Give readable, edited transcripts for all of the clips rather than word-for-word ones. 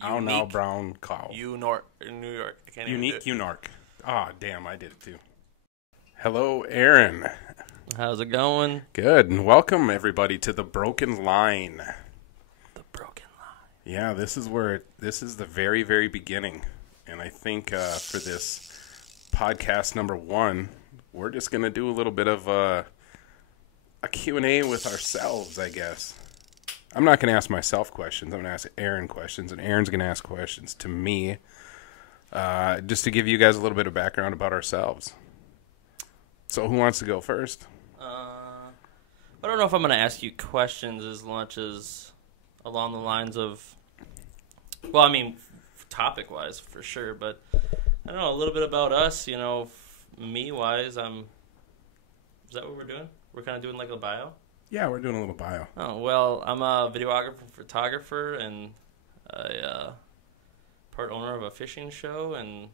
Ow now, brown cow. New York. I can't even do Unique it. Unark. Ah, damn, I did it too. Hello, Aaron. How's it going? Good, and welcome everybody to The Broken Line. The Broken Line. Yeah, this is the very, very beginning. And I think for this podcast number 1, we're just going to do a little bit of a Q&A with ourselves, I guess. I'm not going to ask myself questions. I'm going to ask Aaron questions, and Aaron's going to ask questions to me, just to give you guys a little bit of background about ourselves. So who wants to go first? I don't know if I'm going to ask you questions as much as along the lines of, well, I mean, topic-wise for sure, but I don't know, a little bit about us, me-wise. Is that what we're doing? We're kind of doing like a bio? Yeah, we're doing a little bio. Oh, well, I'm a videographer, photographer, and a part owner of a fishing show, and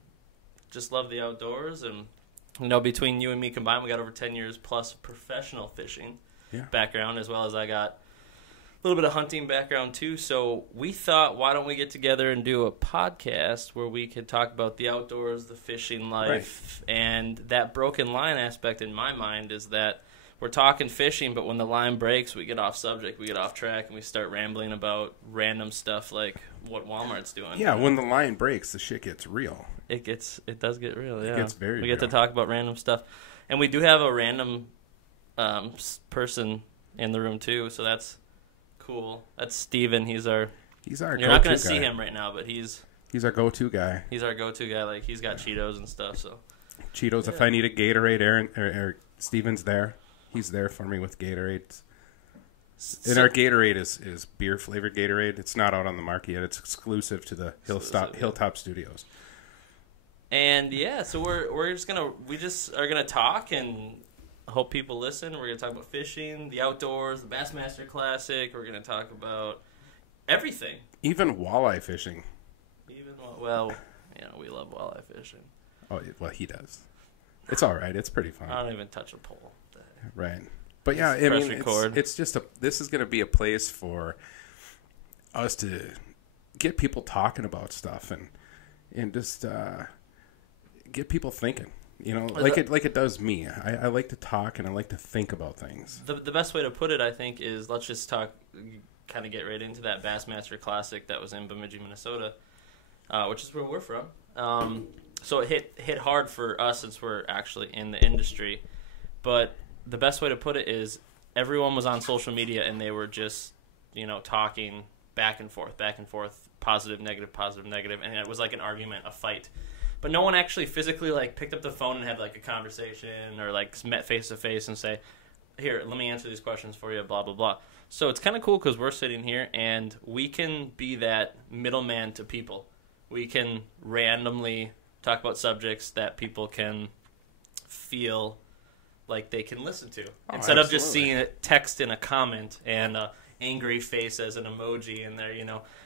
just love the outdoors. And, between you and me combined, we got over 10 years plus professional fishing background, as well as I got a little bit of hunting background too. So we thought, why don't we get together and do a podcast where we could talk about the outdoors, the fishing life, and that broken line aspect in my mind is that we're talking fishing, but when the line breaks, we get off subject, we get off track, and we start rambling about random stuff like what Walmart's doing. Yeah, when the line breaks, the shit gets real. It does get real, yeah. It gets very real. We get to talk about random stuff. And we do have a random person in the room, too, so that's cool. That's Steven. He's our go-to You're not going to guy. see him right now, but he's our go-to guy. He's our go-to guy. Like, he's got Cheetos and stuff, so. Cheetos, if I need a Gatorade, Aaron or Steven's there. He's there for me with Gatorade. And our Gatorade is beer-flavored Gatorade. It's not out on the market yet. It's exclusive to the Hilltop Studios. And, so we just are gonna talk and hope people listen. We're gonna talk about fishing, the outdoors, the Bassmaster Classic. We're gonna talk about everything. Even walleye fishing. We love walleye fishing. Oh, well, he does. It's all right. It's pretty fun. I don't even touch a pole. Right. But yeah, I mean, it's just this is going to be a place for us to get people talking about stuff and just get people thinking, like it does me. I like to talk and I like to think about things. The best way to put it, I think, is let's just talk, kind of get right into that Bassmaster Classic that was in Bemidji, Minnesota, which is where we're from. So it hit hard for us since we're actually in the industry, but the best way to put it is everyone was on social media and they were just, talking back and forth, positive, negative, and it was like an argument, a fight. But no one actually physically picked up the phone and had a conversation or met face to face and say, "Here, let me answer these questions for you," blah blah blah. So it's kind of cool because we're sitting here and we can be that middleman to people. We can randomly talk about subjects that people can feel like they can listen to instead of just seeing it text in a comment and angry face as an emoji in there.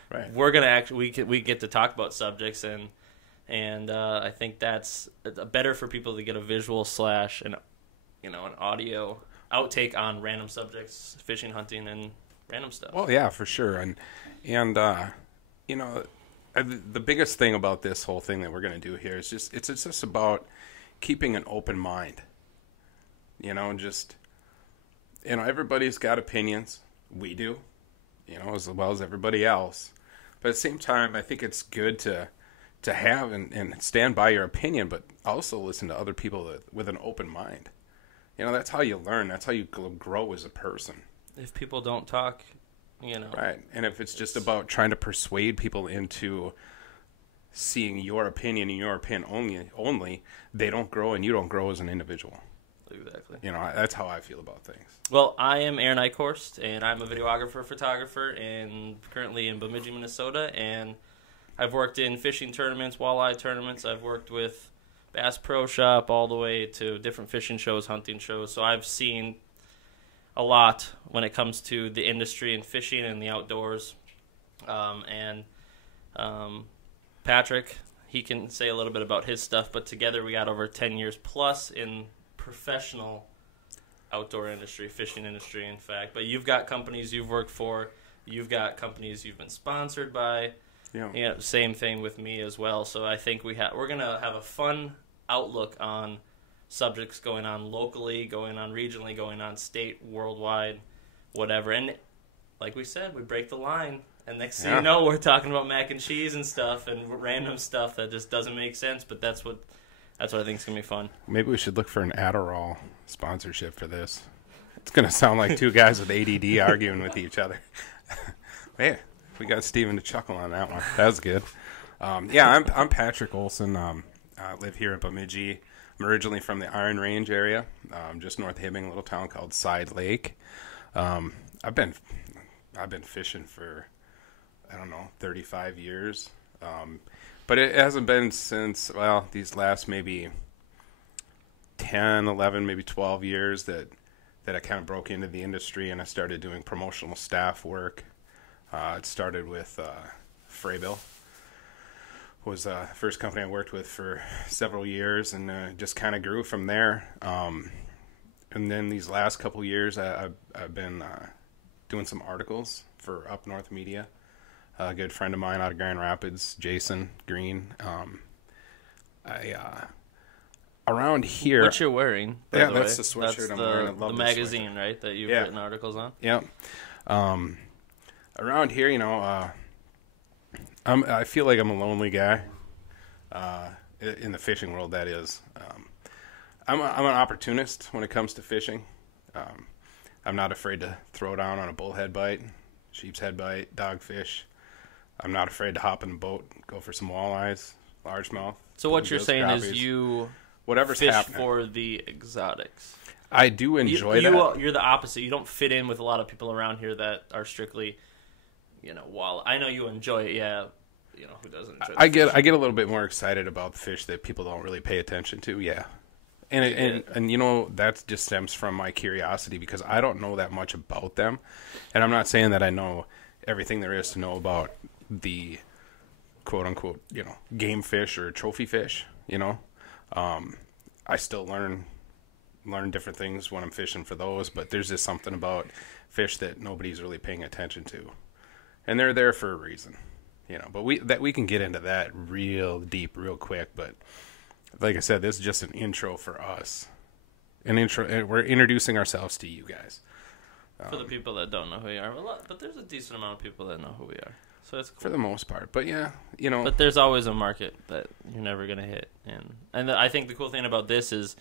Right. We're gonna we get to talk about subjects and I think that's better for people to get a visual / an audio outtake on random subjects, fishing, hunting, and random stuff. Well, yeah, for sure, and the biggest thing about this whole thing that we're going to do here is it's just about keeping an open mind. Everybody's got opinions. We do, as well as everybody else. But at the same time, I think it's good to have and stand by your opinion, but also listen to other people with an open mind. That's how you learn. That's how you grow as a person. If people don't talk, Right. And if it's just about trying to persuade people into seeing your opinion and your opinion only, they don't grow and you don't grow as an individual. Exactly. That's how I feel about things. Well, I am Aaron Eichhorst, and I'm a videographer, photographer, and currently in Bemidji, Minnesota. And I've worked in fishing tournaments, walleye tournaments. I've worked with Bass Pro Shop all the way to different fishing shows, hunting shows. So I've seen a lot when it comes to the industry and fishing and the outdoors. Patrick, he can say a little bit about his stuff, but together we got over 10 years plus in professional outdoor industry, fishing industry, in fact. But you've got companies you've worked for. You've got companies you've been sponsored by. Yeah. You know, same thing with me as well. So I think we're gonna have a fun outlook on subjects going on locally, going on regionally, going on state, worldwide, whatever. And like we said, we break the line, and next thing you know, we're talking about mac and cheese and stuff and random stuff that just doesn't make sense. But that's what I think is gonna be fun. Maybe we should look for an Adderall sponsorship for this. It's gonna sound like two guys with ADD arguing with each other. Hey, we got Steven to chuckle on that one. That was good. I'm Patrick Olson. I live here in Bemidji. I'm originally from the Iron Range area, just north of Hibbing, a little town called Side Lake. I've been fishing for, 35 years. But it hasn't been since, these last maybe 10, 11, maybe 12 years that I kind of broke into the industry and I started doing promotional staff work. It started with Fraybill. Was the first company I worked with for several years, and just kind of grew from there. And then these last couple years, I've been doing some articles for Up North Media. A good friend of mine out of Grand Rapids, Jason Green. Around here, what you're wearing? By the that's way. the sweatshirt that's I'm wearing. I love the this magazine, sweatshirt. right? That you've written articles on. Yep. Around here, I feel like I'm a lonely guy. In the fishing world, that is. I'm an opportunist when it comes to fishing. I'm not afraid to throw down on a bullhead bite, sheep's head bite, dogfish. I'm not afraid to hop in the boat, go for some walleyes, largemouth. So what you're saying crappies, is you whatever's fish happening. for the exotics. I do enjoy that. You're the opposite. You don't fit in with a lot of people around here that are strictly, I know you enjoy it. Yeah, who doesn't enjoy I get a little bit more excited about the fish that people don't really pay attention to. Yeah. And that just stems from my curiosity because I don't know that much about them. And I'm not saying that I know everything there is to know about the quote unquote, game fish or trophy fish, I still learn different things when I'm fishing for those, but there's just something about fish that nobody's really paying attention to. And they're there for a reason, but we can get into that real deep, real quick. But like I said, this is just an intro for us. We're introducing ourselves to you guys. For the people that don't know who we are, but there's a decent amount of people that know who we are, so it's cool. For the most part. But yeah, But there's always a market that you're never gonna hit, and I think the cool thing about this is,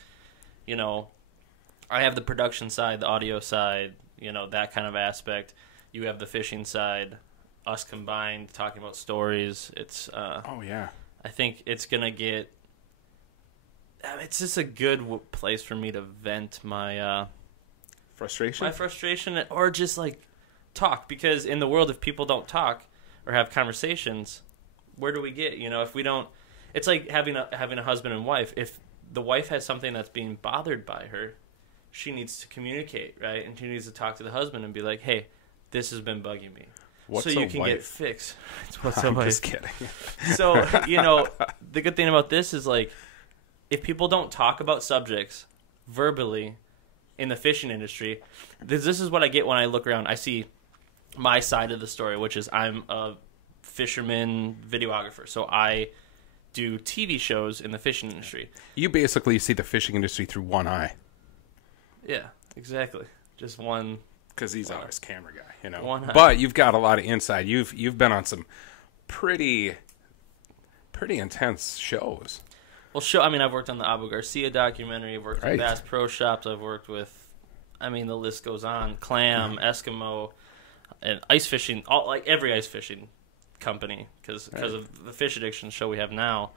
I have the production side, the audio side, that kind of aspect. You have the fishing side, us combined, talking about stories. It's oh yeah. I think it's gonna get. It's just a good place for me to vent my frustration, or just like talk. Because in the world, if people don't talk or have conversations, where do we get? If we don't, it's like having a husband and wife. If the wife has something that's being bothered by her, she needs to communicate, right? And she needs to talk to the husband and be like, "Hey, this has been bugging me." What's so a you can wife? get fixed. I'm just kidding. So, the good thing about this is, like, if people don't talk about subjects verbally in the fishing industry, this is what I get when I look around. I see my side of the story, which is I'm a fisherman videographer. So I do TV shows in the fishing industry. You basically see the fishing industry through one eye. Yeah, exactly. Just one. Because he's always camera guy, One eye. But you've got a lot of insight. You've been on some pretty intense shows. Well, I've worked on the Abu Garcia documentary. I've worked with Bass Pro Shops. I've worked with, the list goes on. Clam, Eskimo, and ice fishing. Every ice fishing company because of the fish addiction show we have now.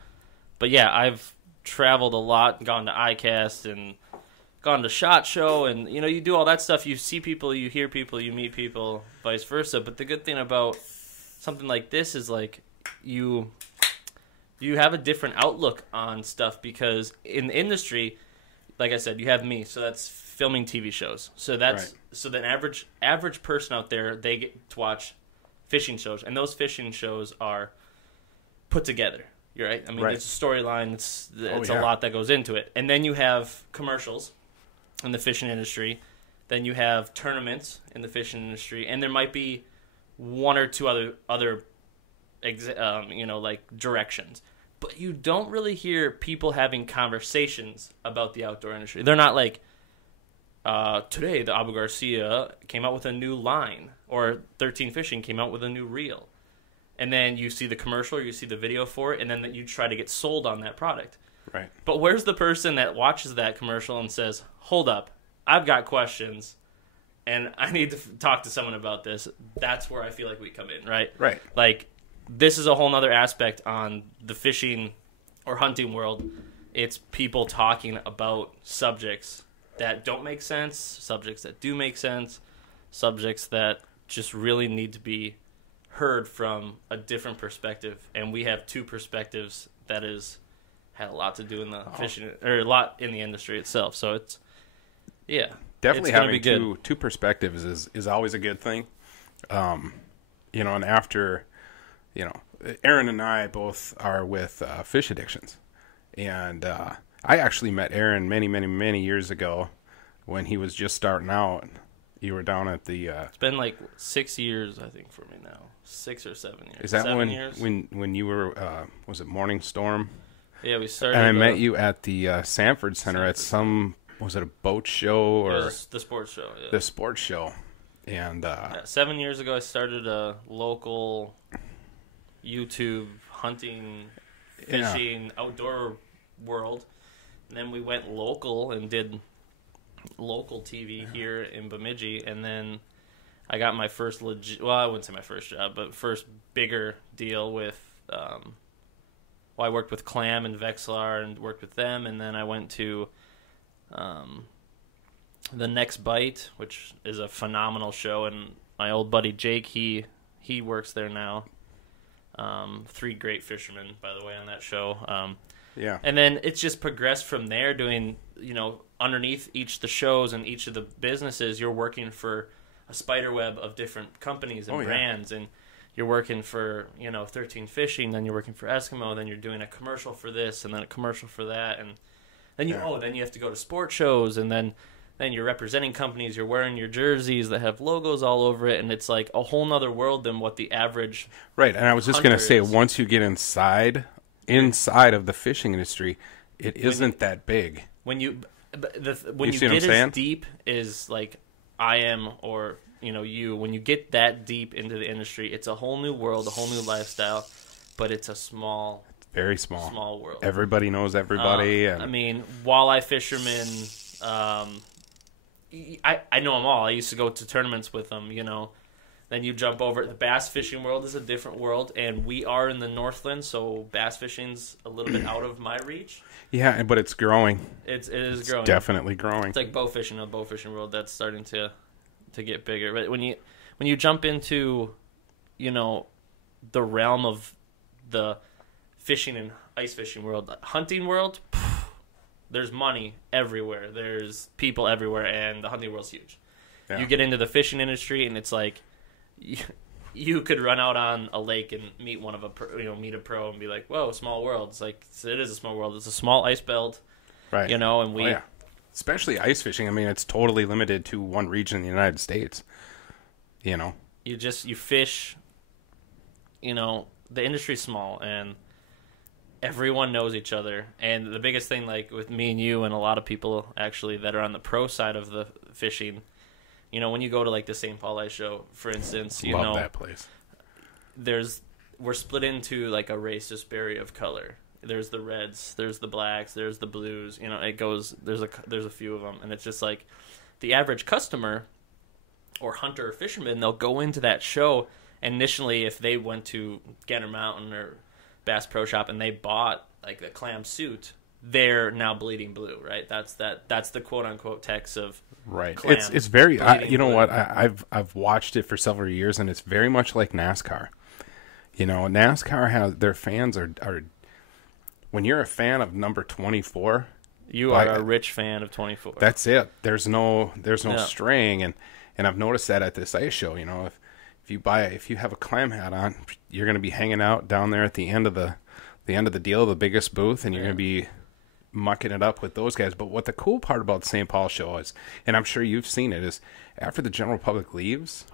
But yeah, I've traveled a lot, gone to ICAST and gone to SHOT Show, and you do all that stuff. You see people, you hear people, you meet people, vice versa. But the good thing about something like this is like you have a different outlook on stuff because in the industry, like I said, you have me, so that's filming TV shows. So that's so the average person out there, they get to watch fishing shows, and those fishing shows are put together. You're right. It's a storyline. It's a lot that goes into it, and then you have commercials in the fishing industry. Then you have tournaments in the fishing industry, and there might be one or two other like directions. But you don't really hear people having conversations about the outdoor industry. They're not like, today the Abu Garcia came out with a new line, or 13 Fishing came out with a new reel. And then you see the commercial, or you see the video for it, and then you try to get sold on that product. Right. But where's the person that watches that commercial and says, hold up, I've got questions, and I need to talk to someone about this? That's where I feel like we come in, right? Right. Like, this is a whole nother aspect on the fishing or hunting world. It's people talking about subjects that don't make sense, subjects that do make sense, subjects that just really need to be heard from a different perspective. And we have two perspectives that has had a lot to do in the fishing, or a lot in the industry itself. So it's, yeah. Definitely having two perspectives is always a good thing. And after... Aaron and I both are with fish addictions. And I actually met Aaron many, many, many years ago when he was just starting out. You were down at the... it's been like 6 years, I think, for me now. 6 or 7 years. Is that 7 years? when you were... was it Morning Storm? Yeah, we started... And I met you at the Sanford Center at some... Was it a boat show? Or the sports show, yeah. The sports show. And... 7 years ago, I started a local... YouTube hunting, fishing, outdoor world. And then we went local and did local TV here in Bemidji. And then I got my first I wouldn't say my first job, but first bigger deal with, I worked with Clam and Vexlar and worked with them. And then I went to The Next Bite, which is a phenomenal show. And my old buddy Jake, he works there now. 3 great fishermen, by the way, on that show. Yeah. And then it's just progressed from there, doing, underneath each of the shows and each of the businesses, you're working for a spider web of different companies and brands. And you're working for, 13 Fishing, then you're working for Eskimo, then you're doing a commercial for this, and then a commercial for that. And then then you have to go to sport shows, and then you're representing companies, you're wearing your jerseys that have logos all over it, and it's like a whole nother world than what the average Right, and I was just going to say, once you get inside of the fishing industry, it isn't that big. When you get as deep as like I am, or when you get that deep into the industry, it's a whole new world, a whole new lifestyle, but it's a very small world. Everybody knows everybody. I mean, walleye fishermen... I know them all. I used to go to tournaments with them, Then you jump over. The bass fishing world is a different world, and we are in the Northland, so bass fishing's a little bit out of my reach. Yeah, but it's growing. It is growing. Definitely growing. It's like bow fishing, the bow fishing world that's starting to get bigger. But when you jump into, the realm of the fishing and ice fishing world, hunting world. There's money everywhere. There's people everywhere, and the hunting world's huge. Yeah. You get into the fishing industry, and it's like you could run out on a lake and meet meet a pro and be like, "Whoa, small world." It's like it is a small world. It's a small ice belt, right? And we, especially ice fishing. I mean, it's totally limited to one region in the United States. You fish. The industry's small, and everyone knows each other. And the biggest thing, like with me and you and a lot of people actually that are on the pro side of the fishing, when you go to like the St. Paul Ice Show, for instance, love that place. We're split into like a race disparity of color. There's the reds, there's the blacks, there's the blues. It goes. There's a few of them, and it's just like the average customer or hunter or fisherman, they'll go into that show initially if they went to Gander Mountain or Bass Pro Shop and they bought like the clam suit, they're now bleeding blue, right? That's the quote unquote text of right. Clam, it's very blue. What I've watched it for several years, and it's very much like NASCAR. NASCAR has their fans are when you're a fan of number 24, you are a rich fan of 24. That's it. There's no string, and I've noticed that at this ice show. If you have a clam hat on, you're going to be hanging out down there at the end of the deal, the biggest booth, and you're going to be mucking it up with those guys. But what the cool part about the St. Paul show is, and I'm sure you've seen it, is after the general public leaves,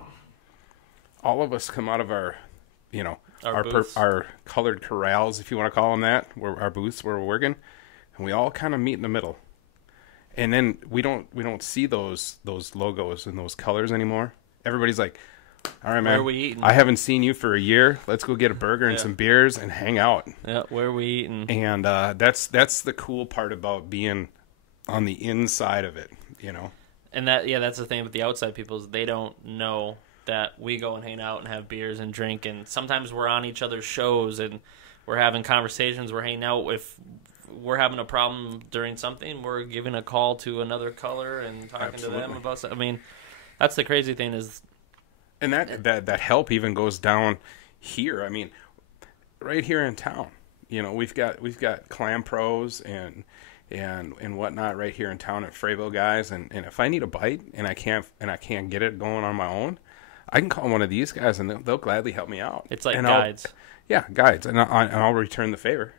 all of us come out of our, booths. our colored corrals, if you want to call them that, where our booths where we're working, and we all kind of meet in the middle. And then we don't see those logos and those colors anymore. Everybody's like, all right, man, where are we eating? I haven't seen you for a year. Let's go get a burger and some beers and hang out. Yeah, where are we eating? And that's the cool part about being on the inside of it, you know. And that's the thing with the outside people is they don't know that we go and hang out and have beers and drink, and sometimes we're on each other's shows and we're having conversations. We're hanging out. If we're having a problem during something, we're giving a call to another color and talking to them about. I mean, that's the crazy thing is, and that help even goes down here. I mean, right here in town, you know, we've got Clam Pros and whatnot right here in town at Frayville guys, and if I need a bite and I can't get it going on my own, I can call one of these guys and they'll gladly help me out. It's like and guides. Guides, and I'll return the favor.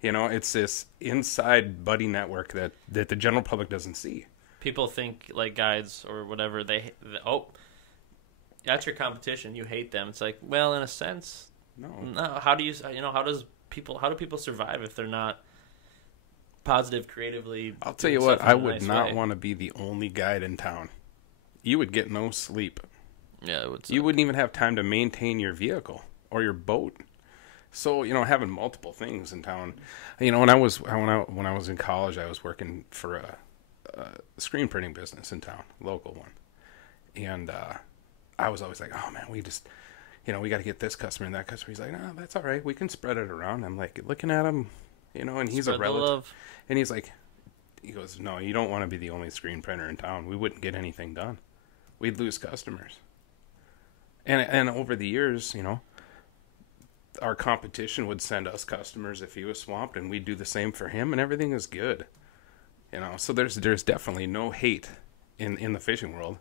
You know, it's this inside buddy network that the general public doesn't see. People think like guides or whatever. That's your competition. You hate them. It's like, well, in a sense, no. How do people survive if they're not positive, creatively? I'll tell you what, I would not want to be the only guide in town. You would get no sleep. Yeah, it would suck. You wouldn't even have time to maintain your vehicle or your boat. So, you know, having multiple things in town. You know, when I was in college, I was working for a screen printing business in town, local one. And I was always like, oh man, we just, you know, we got to get this customer and that customer. He's like, no, that's all right. We can spread it around. I'm like looking at him, you know, and he's a relative. And he's like, he goes, no, you don't want to be the only screen printer in town. We wouldn't get anything done. We'd lose customers. And over the years, you know, our competition would send us customers if he was swamped, and we'd do the same for him, and everything is good. You know, so there's definitely no hate in the fishing world.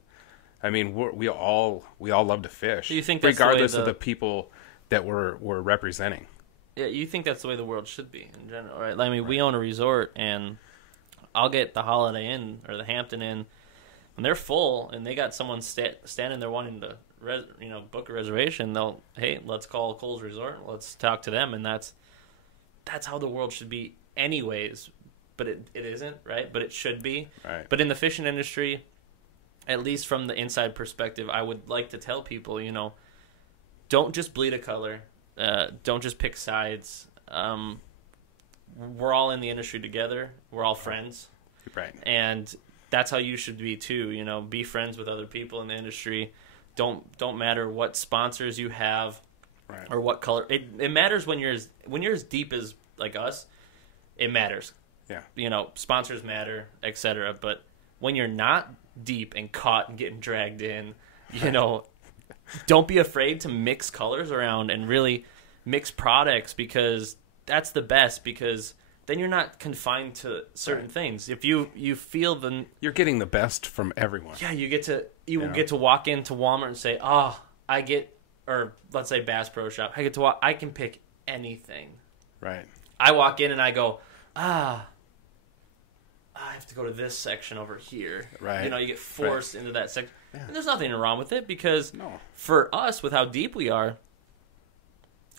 I mean, we all love to fish. Do you think that's regardless of the people that we're representing? Yeah, you think that's the way the world should be in general, right? I mean, we own a resort, and I'll get the Holiday Inn or the Hampton Inn when they're full, and they got someone standing there wanting to book a reservation. Hey, let's call Cole's Resort. Let's talk to them, and that's how the world should be, anyways. But it isn't, right? But it should be. Right. But in the fishing industry, at least from the inside perspective, I would like to tell people, you know, don't just bleed a color. Don't just pick sides. We're all in the industry together. We're all friends. Right. And that's how you should be too. You know, be friends with other people in the industry. Don't matter what sponsors you have, right, or what color. It matters when you're as deep as like us. It matters. Yeah. You know, sponsors matter, etc. But when you're not deep and caught and getting dragged in, you know, don't be afraid to mix colors around and really mix products, because that's the best, because then you're not confined to certain things. If you feel you're getting the best from everyone. Yeah, you get to walk into Walmart and say, "Oh, or let's say Bass Pro Shop. I can pick anything." Right. I walk in and I go, I have to go to this section over here. Right. You know, you get forced into that section. Yeah. And there's nothing wrong with it, because for us, with how deep we are,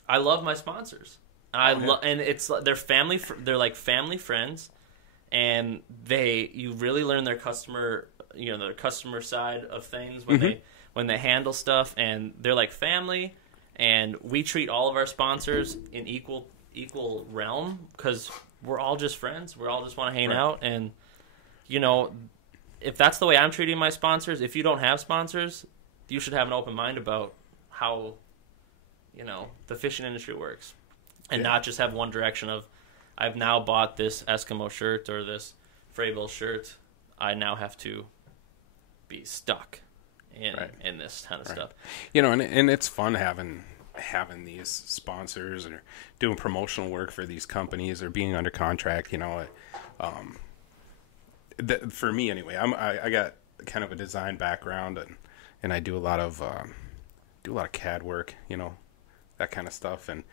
I love my sponsors. And it's they're family. They're like family friends, and you really learn their customer, you know, their customer side of things when they handle stuff, and they're like family. And we treat all of our sponsors in equal realm, because we're all just friends. We all just want to hang out, and you know, if that's the way I'm treating my sponsors, if you don't have sponsors, you should have an open mind about how, you know, the fishing industry works. And not just have one direction of, I've now bought this Eskimo shirt or this Frayville shirt. I now have to be stuck in this kind of stuff. You know, and it's fun having these sponsors or doing promotional work for these companies or being under contract. You know, for me anyway, I got kind of a design background, and I do a lot of CAD work. You know, that kind of stuff, and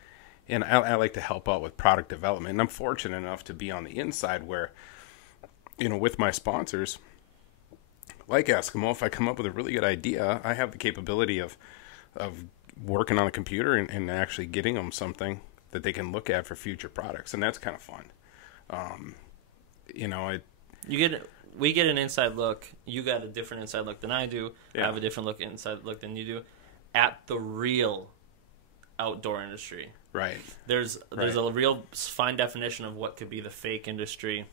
I like to help out with product development. And I'm fortunate enough to be on the inside where, you know, with my sponsors, like Eskimo, if I come up with a really good idea, I have the capability of working on a computer and actually getting them something that they can look at for future products, and that's kind of fun. We get an inside look. You got a different inside look than I do. Yeah. I have a different inside look than you do at the real outdoor industry. Right. There's a real fine definition of what could be the fake industry,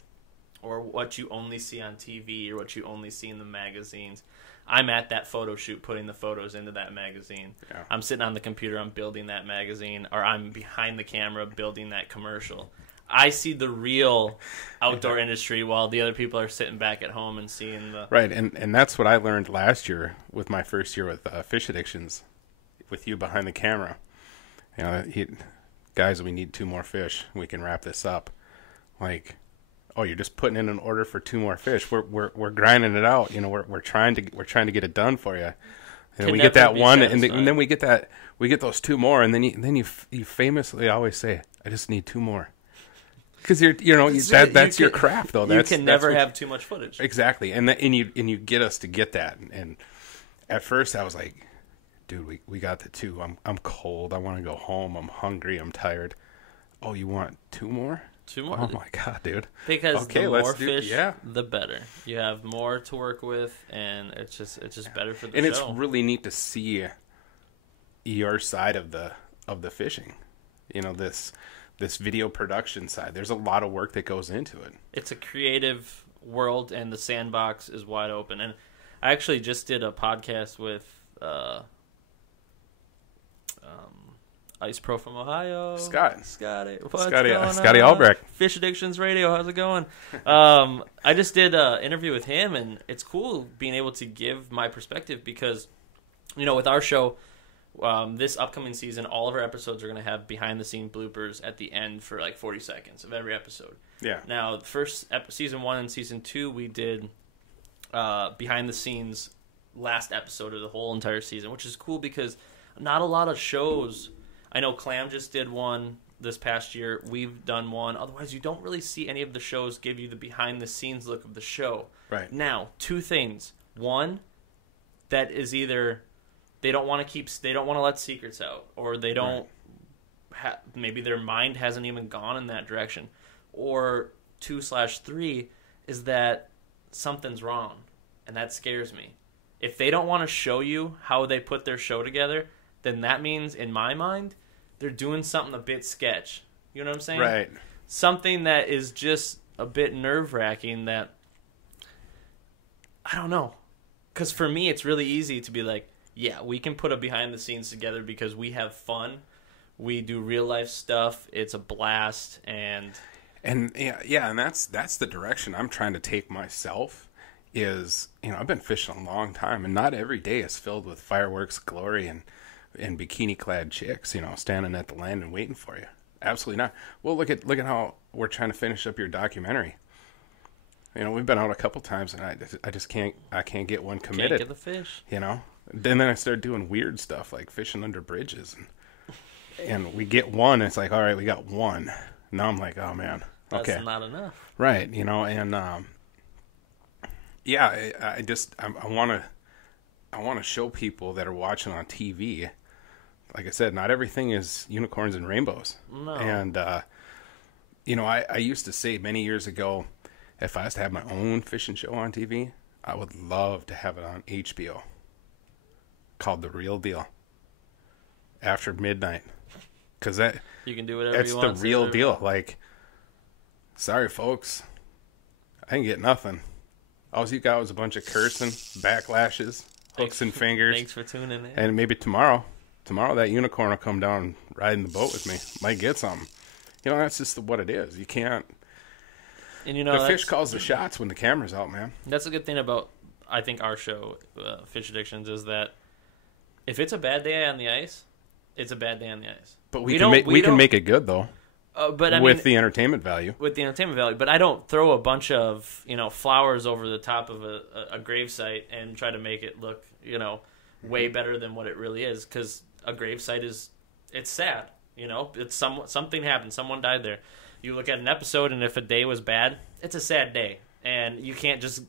or what you only see on TV, or what you only see in the magazines. I'm at that photo shoot putting the photos into that magazine. Yeah. I'm sitting on the computer, I'm building that magazine, or I'm behind the camera building that commercial. I see the real outdoor industry while the other people are sitting back at home and seeing the... Right, and that's what I learned last year with my first year with Fish Addictions, with you behind the camera. You know, guys, we need 2 more fish. We can wrap this up. Like, oh, you're just putting in an order for 2 more fish. We're grinding it out. You know, we're trying to get it done for you. And we get that one, and then we get those 2 more, and then you famously always say, "I just need 2 more." Because that's your craft, though. You can never have too much footage. Exactly, and you get us to get that. And at first, I was like, "Dude, we got the 2. I'm cold. I want to go home. I'm hungry. I'm tired." Oh, you want 2 more? 2 more? Oh my god, dude! Because the more fish, the better. You have more to work with, and it's just better for the show. And it's really neat to see your side of the fishing. You know, this video production side. There's a lot of work that goes into it. It's a creative world, and the sandbox is wide open. And I actually just did a podcast with Ice Pro from Ohio. Scotty Albrecht. Fish Addictions Radio. How's it going? I just did an interview with him, and it's cool being able to give my perspective because, with our show, this upcoming season, all of our episodes are going to have behind-the-scene bloopers at the end for like 40 seconds of every episode. Yeah. Now, the first season 1 and season 2, we did behind-the-scenes last episode of the whole entire season, which is cool because not a lot of shows. I know Clam just did one this past year. We've done one. Otherwise, you don't really see any of the shows give you the behind-the-scenes look of the show. Right. Now, 2 things. One, that is either they don't want to let secrets out, or they don't. Right. Maybe their mind hasn't even gone in that direction. Or 2/3 is that something's wrong, and that scares me. If they don't want to show you how they put their show together, then that means, in my mind, they're doing something a bit sketch. You know what I'm saying? Right. Something that is just a bit nerve-wracking that, I don't know. Because for me, it's really easy to be like, yeah, we can put a behind-the-scenes together because we have fun. We do real-life stuff. It's a blast. And that's the direction I'm trying to take myself is, I've been fishing a long time, and not every day is filled with fireworks, glory, and bikini-clad chicks, standing at the land and waiting for you. Absolutely not. Well, look at how we're trying to finish up your documentary. We've been out a couple times, and I just can't get one committed. Can't get the fish. Then I started doing weird stuff like fishing under bridges, and we get one. And it's like, all right, we got one. Now I'm like, oh man, okay, that's not enough, right? And I want to show people that are watching on TV. Like I said, not everything is unicorns and rainbows. No. And I used to say many years ago, if I was to have my own fishing show on TV, I would love to have it on HBO. Called The Real Deal. After midnight. Because you can do whatever you want. That's the real deal. Like, sorry, folks. I didn't get nothing. All you got was a bunch of cursing, backlashes, hooks and fingers. Thanks for tuning in. And maybe tomorrow that unicorn will come down and ride in the boat with me. Might get something. That's just what it is. You can't. And the fish calls the shots when the camera's out, man. That's a good thing about, I think, our show, Fish Addictions, is that if it's a bad day on the ice, it's a bad day on the ice. But we can make it good, though. With the entertainment value. With the entertainment value. But I don't throw a bunch of, flowers over the top of a gravesite and try to make it look, way better than what it really is. Because a gravesite it's sad. It's something happened. Someone died there. You look at an episode, and if a day was bad, it's a sad day. And you can't just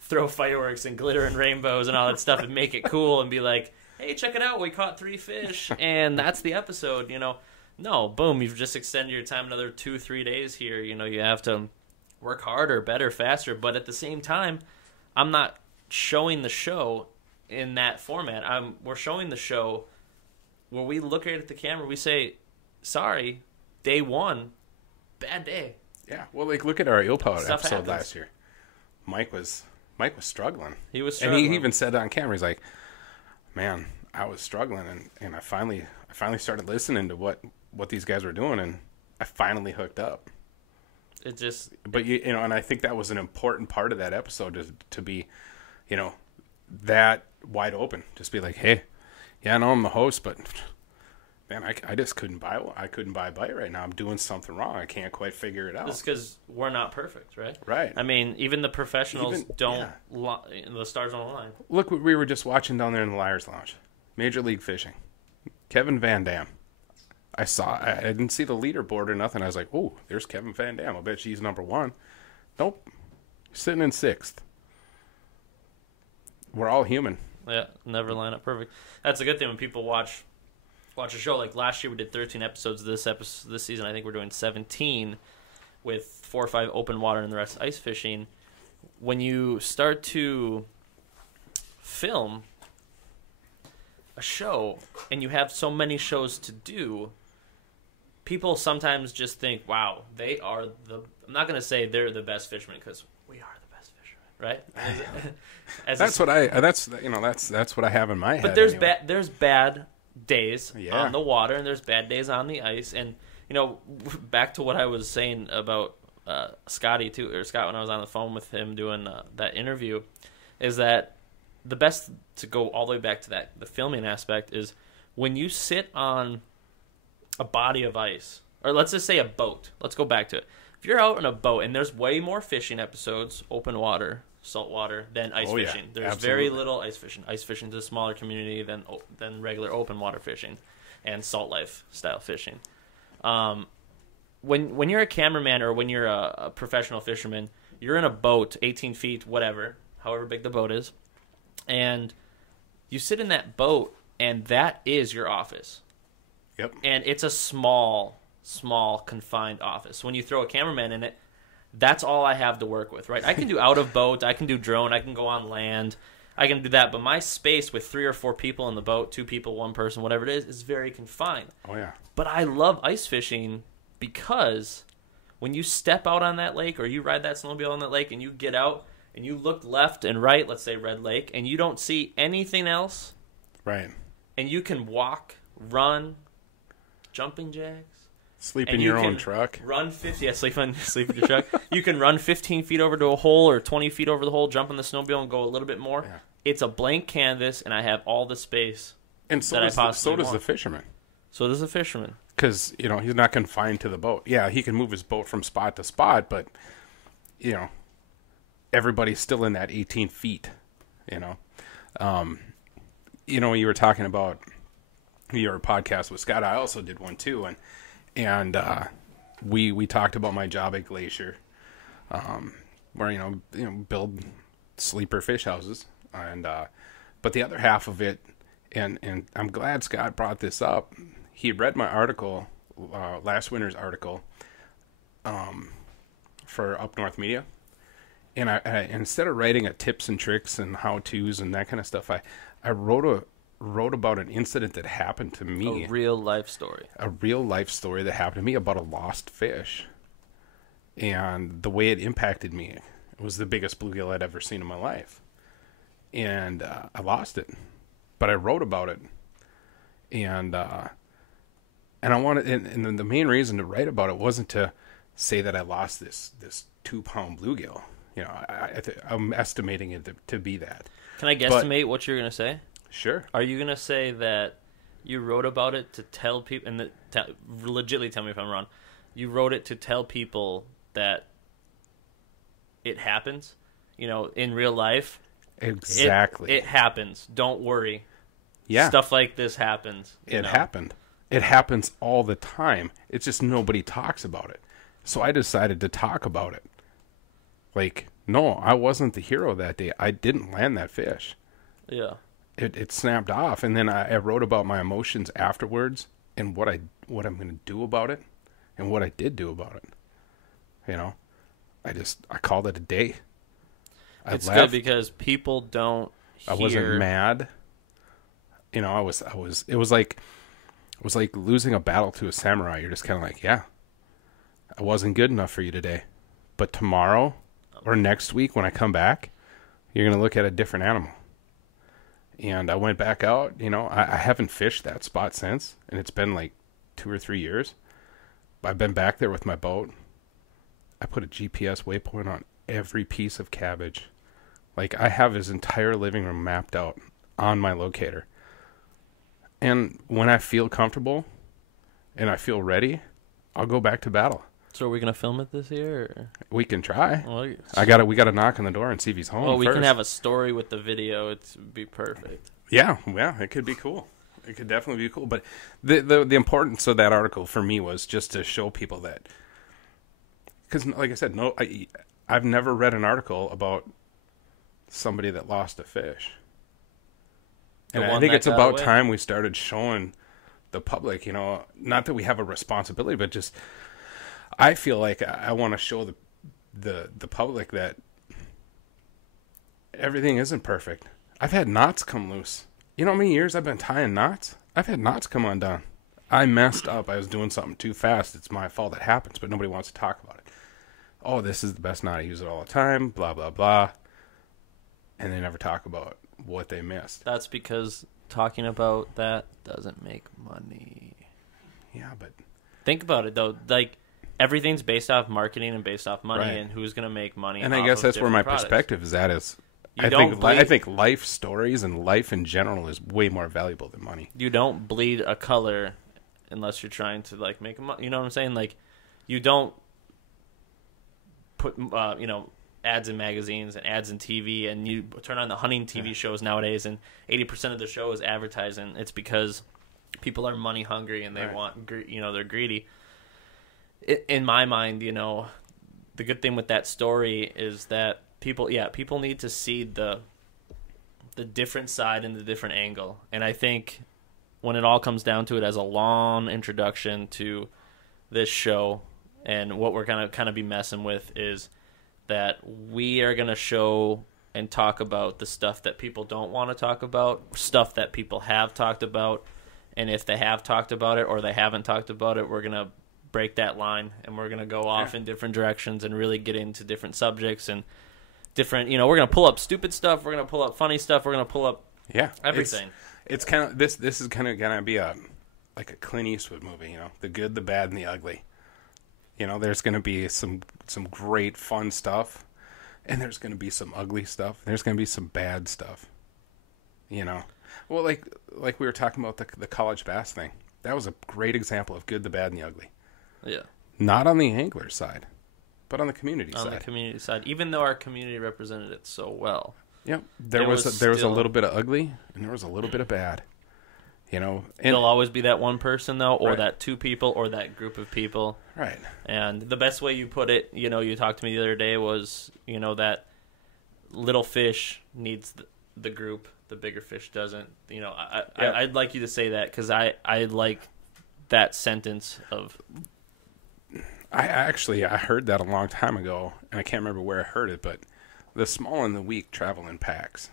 throw fireworks and glitter and rainbows and all that stuff and make it cool and be like, hey, check it out, we caught 3 fish, and that's the episode, No, boom, you've just extended your time another 2-3 days here. You have to work harder, better, faster, but at the same time, I'm not showing the show in that format. We're showing the show where we look at the camera, we say, sorry, day 1, bad day. Yeah, well, like, look at our eelpout Stuff episode happens. last year. Mike was struggling. He was struggling. And he even said on camera, he's like, man, I was struggling, and I finally started listening to what these guys were doing, and I finally hooked up. It just... But, and I think that was an important part of that episode to be, that wide open. Just be like, hey, yeah, I know I'm the host, but, man, I just couldn't buy one. I couldn't buy a bite right now. I'm doing something wrong. I can't quite figure it out. It's because we're not perfect, right? Right. I mean, even the professionals the stars don't align. Look what we were just watching down there in the Liars Lounge. Major League Fishing. Kevin Van Dam. I didn't see the leaderboard or nothing. I was like, oh, there's Kevin Van Dam. I bet he's number 1. Nope. Sitting in 6th. We're all human. Yeah, never line up perfect. That's a good thing when people watch a show. Like last year we did 13 episodes. This season I think we're doing 17 with 4 or 5 open water and the rest ice fishing. When you start to film a show and you have so many shows to do, people sometimes just think, wow, they are I'm not going to say they're the best fishermen, because we are the best fishermen, right? That's what I have in my head. But there's anyway. there's bad days Yeah. on the water, and there's bad days on the ice. And back to what I was saying about Scott when I was on the phone with him doing that interview, is that the best, to go all the way back to the filming aspect, is when you sit on a body of ice, or let's just say a boat. Let's go back to it. If you're out in a boat, and there's way more fishing episodes, open water, salt water, than ice fishing. Yeah, There's absolutely. very little ice fishing. Ice fishing is a smaller community than regular open water fishing and salt life style fishing. When you're a cameraman, or when you're a professional fisherman, you're in a boat, 18 feet, whatever, however big the boat is, and you sit in that boat, and that is your office. Yep. And it's a small, confined office. When you throw a cameraman in it, that's all I have to work with, right? I can do out of boat, I can do drone, I can go on land, I can do that, but my space with 3 or 4 people in the boat, 2 people, 1 person, whatever it is very confined. Oh, yeah. But I love ice fishing because when you step out on that lake, or you ride that snowmobile on that lake, and you get out and you look left and right, let's say Red Lake, and you don't see anything else, Right. and you can walk, run, jumping jacks, Sleep and in you your own can truck. Run 50. Yeah, sleep in your truck. You can run 15 feet over to a hole, or 20 feet over the hole, jump on the snowmobile, and go a little bit more. Yeah. It's a blank canvas, and I have all the space. And so that I does, possibly the want. fisherman. So does a fisherman. Because, he's not confined to the boat. Yeah, he can move his boat from spot to spot, but, everybody's still in that 18 feet, You were talking about your podcast with Scott. I also did one too, and we talked about my job at Glacier, where build sleeper fish houses, and but the other half of it, and I'm glad Scott brought this up. He read my article, last winter's article, for Up North Media, and I instead of writing a tips and tricks and how tos and that kind of stuff, I wrote about an incident that happened to me. A real life story. A real life story that happened to me about a lost fish. And the way it impacted me, it was the biggest bluegill I'd ever seen in my life. And I lost it. But I wrote about it. And I wanted, and the main reason to write about it wasn't to say that I lost this 2-pound bluegill. I'm estimating it to be that. Can I guesstimate what you're going to say? Sure. Are you going to say that you wrote about it to tell people, and legitimately tell me if I'm wrong, you wrote it to tell people that it happens, in real life? Exactly. It happens. Don't worry. Yeah. Stuff like this happens. It happened. It happens all the time. It's just nobody talks about it. So I decided to talk about it. No, I wasn't the hero that day. I didn't land that fish. Yeah. it snapped off. And then I wrote about my emotions afterwards and what I'm going to do about it and what I did do about it. You know, I called it a day. It's good because people don't hear. I wasn't mad. You know, it was like losing a battle to a samurai. You're just kind of like, yeah, I wasn't good enough for you today. But tomorrow or next week when I come back, you're going to look at a different animal. And I went back out, you know, I haven't fished that spot since, and it's been like 2 or 3 years. I've been back there with my boat. I put a GPS waypoint on every piece of cabbage. Like, I have his entire living room mapped out on my locator. And when I feel comfortable and I feel ready, I'll go back to battle. So are we going to film it this year? Or? We can try. Well, we got to knock on the door and see if he's home Well, we first. can have a story with the video. It'd be perfect. Yeah, it could be cool. It could definitely be cool. But the importance of that article for me was just to show people that, because like I said, I've never read an article about somebody that lost a fish. And I think it's about time we started showing the public, you know, not that we have a responsibility, but just I feel like I want to show the public that everything isn't perfect. I've had knots come loose. You know how many years I've been tying knots? I've had knots come undone. I messed up. I was doing something too fast. It's my fault. It happens, but nobody wants to talk about it. Oh, this is the best knot. I use it all the time, blah, blah, blah. And they never talk about what they missed. That's because talking about that doesn't make money. Yeah, but think about it, though. Like, everything's based off marketing and based off money, right. And who's going to make money. And I guess that's where my perspective is at. I think life stories and life in general is way more valuable than money. You don't bleed a color unless you're trying to like make a money. You know what I'm saying? Like, you don't put ads in magazines and ads in TV, and you turn on the hunting TV shows nowadays, and 80% of the show is advertising. It's because people are money hungry and they want, they're greedy. In my mind, the good thing with that story is that people need to see the different side and the different angle. And I think when it all comes down to it, as a long introduction to this show, and what we're gonna kind of be messing with is that we are gonna show and talk about the stuff that people don't want to talk about, stuff that people have talked about, and if they have talked about it or they haven't talked about it, we're gonna break that line and we're gonna go off in different directions and really get into different subjects and different. We're gonna pull up stupid stuff, we're gonna pull up funny stuff, we're gonna pull up everything. It's kind of this is kind of gonna be like a Clint Eastwood movie, the good, the bad, and the ugly. There's going to be some great fun stuff, and there's going to be some ugly stuff. There's going to be some bad stuff. Well, like we were talking about the college bass thing. That was a great example of good, the bad, and the ugly. Yeah. Not on the angler side, but on the community side. On the community side, even though our community represented it so well. Yep. There was a little bit of ugly, and there was a little bit of bad. And there'll always be that one person, though, or that two people, or that group of people. Right. And the best way you put it, you talked to me the other day, was, that little fish needs the group, the bigger fish doesn't. I'd like you to say that, because I like that sentence of... I heard that a long time ago, and I can't remember where I heard it, but the small and the weak travel in packs,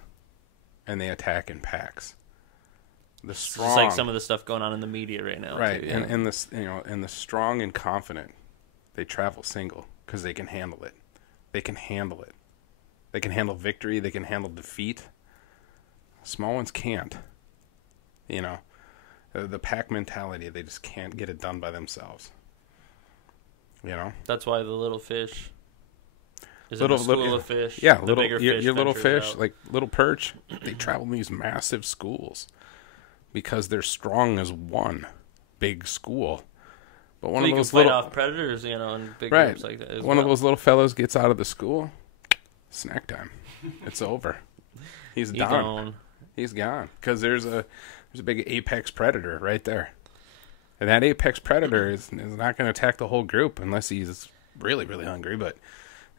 and they attack in packs. The strong, it's like some of the stuff going on in the media right now, right? Too, and the strong and confident, they travel single because they can handle it. They can handle it. They can handle victory. They can handle defeat. Small ones can't. The pack mentality. They just can't get it done by themselves. That's why the little fish. Is a school of fish. Yeah, the bigger fish. Your little fish, out. like little perch, they travel in these massive schools. Because they're strong as one big school, but one of those can fight off predators, in big groups like that. One of those little fellows gets out of the school, snack time. It's over. He's done. He's gone because there's a big apex predator right there, and that apex predator is not going to attack the whole group unless he's really, really hungry. But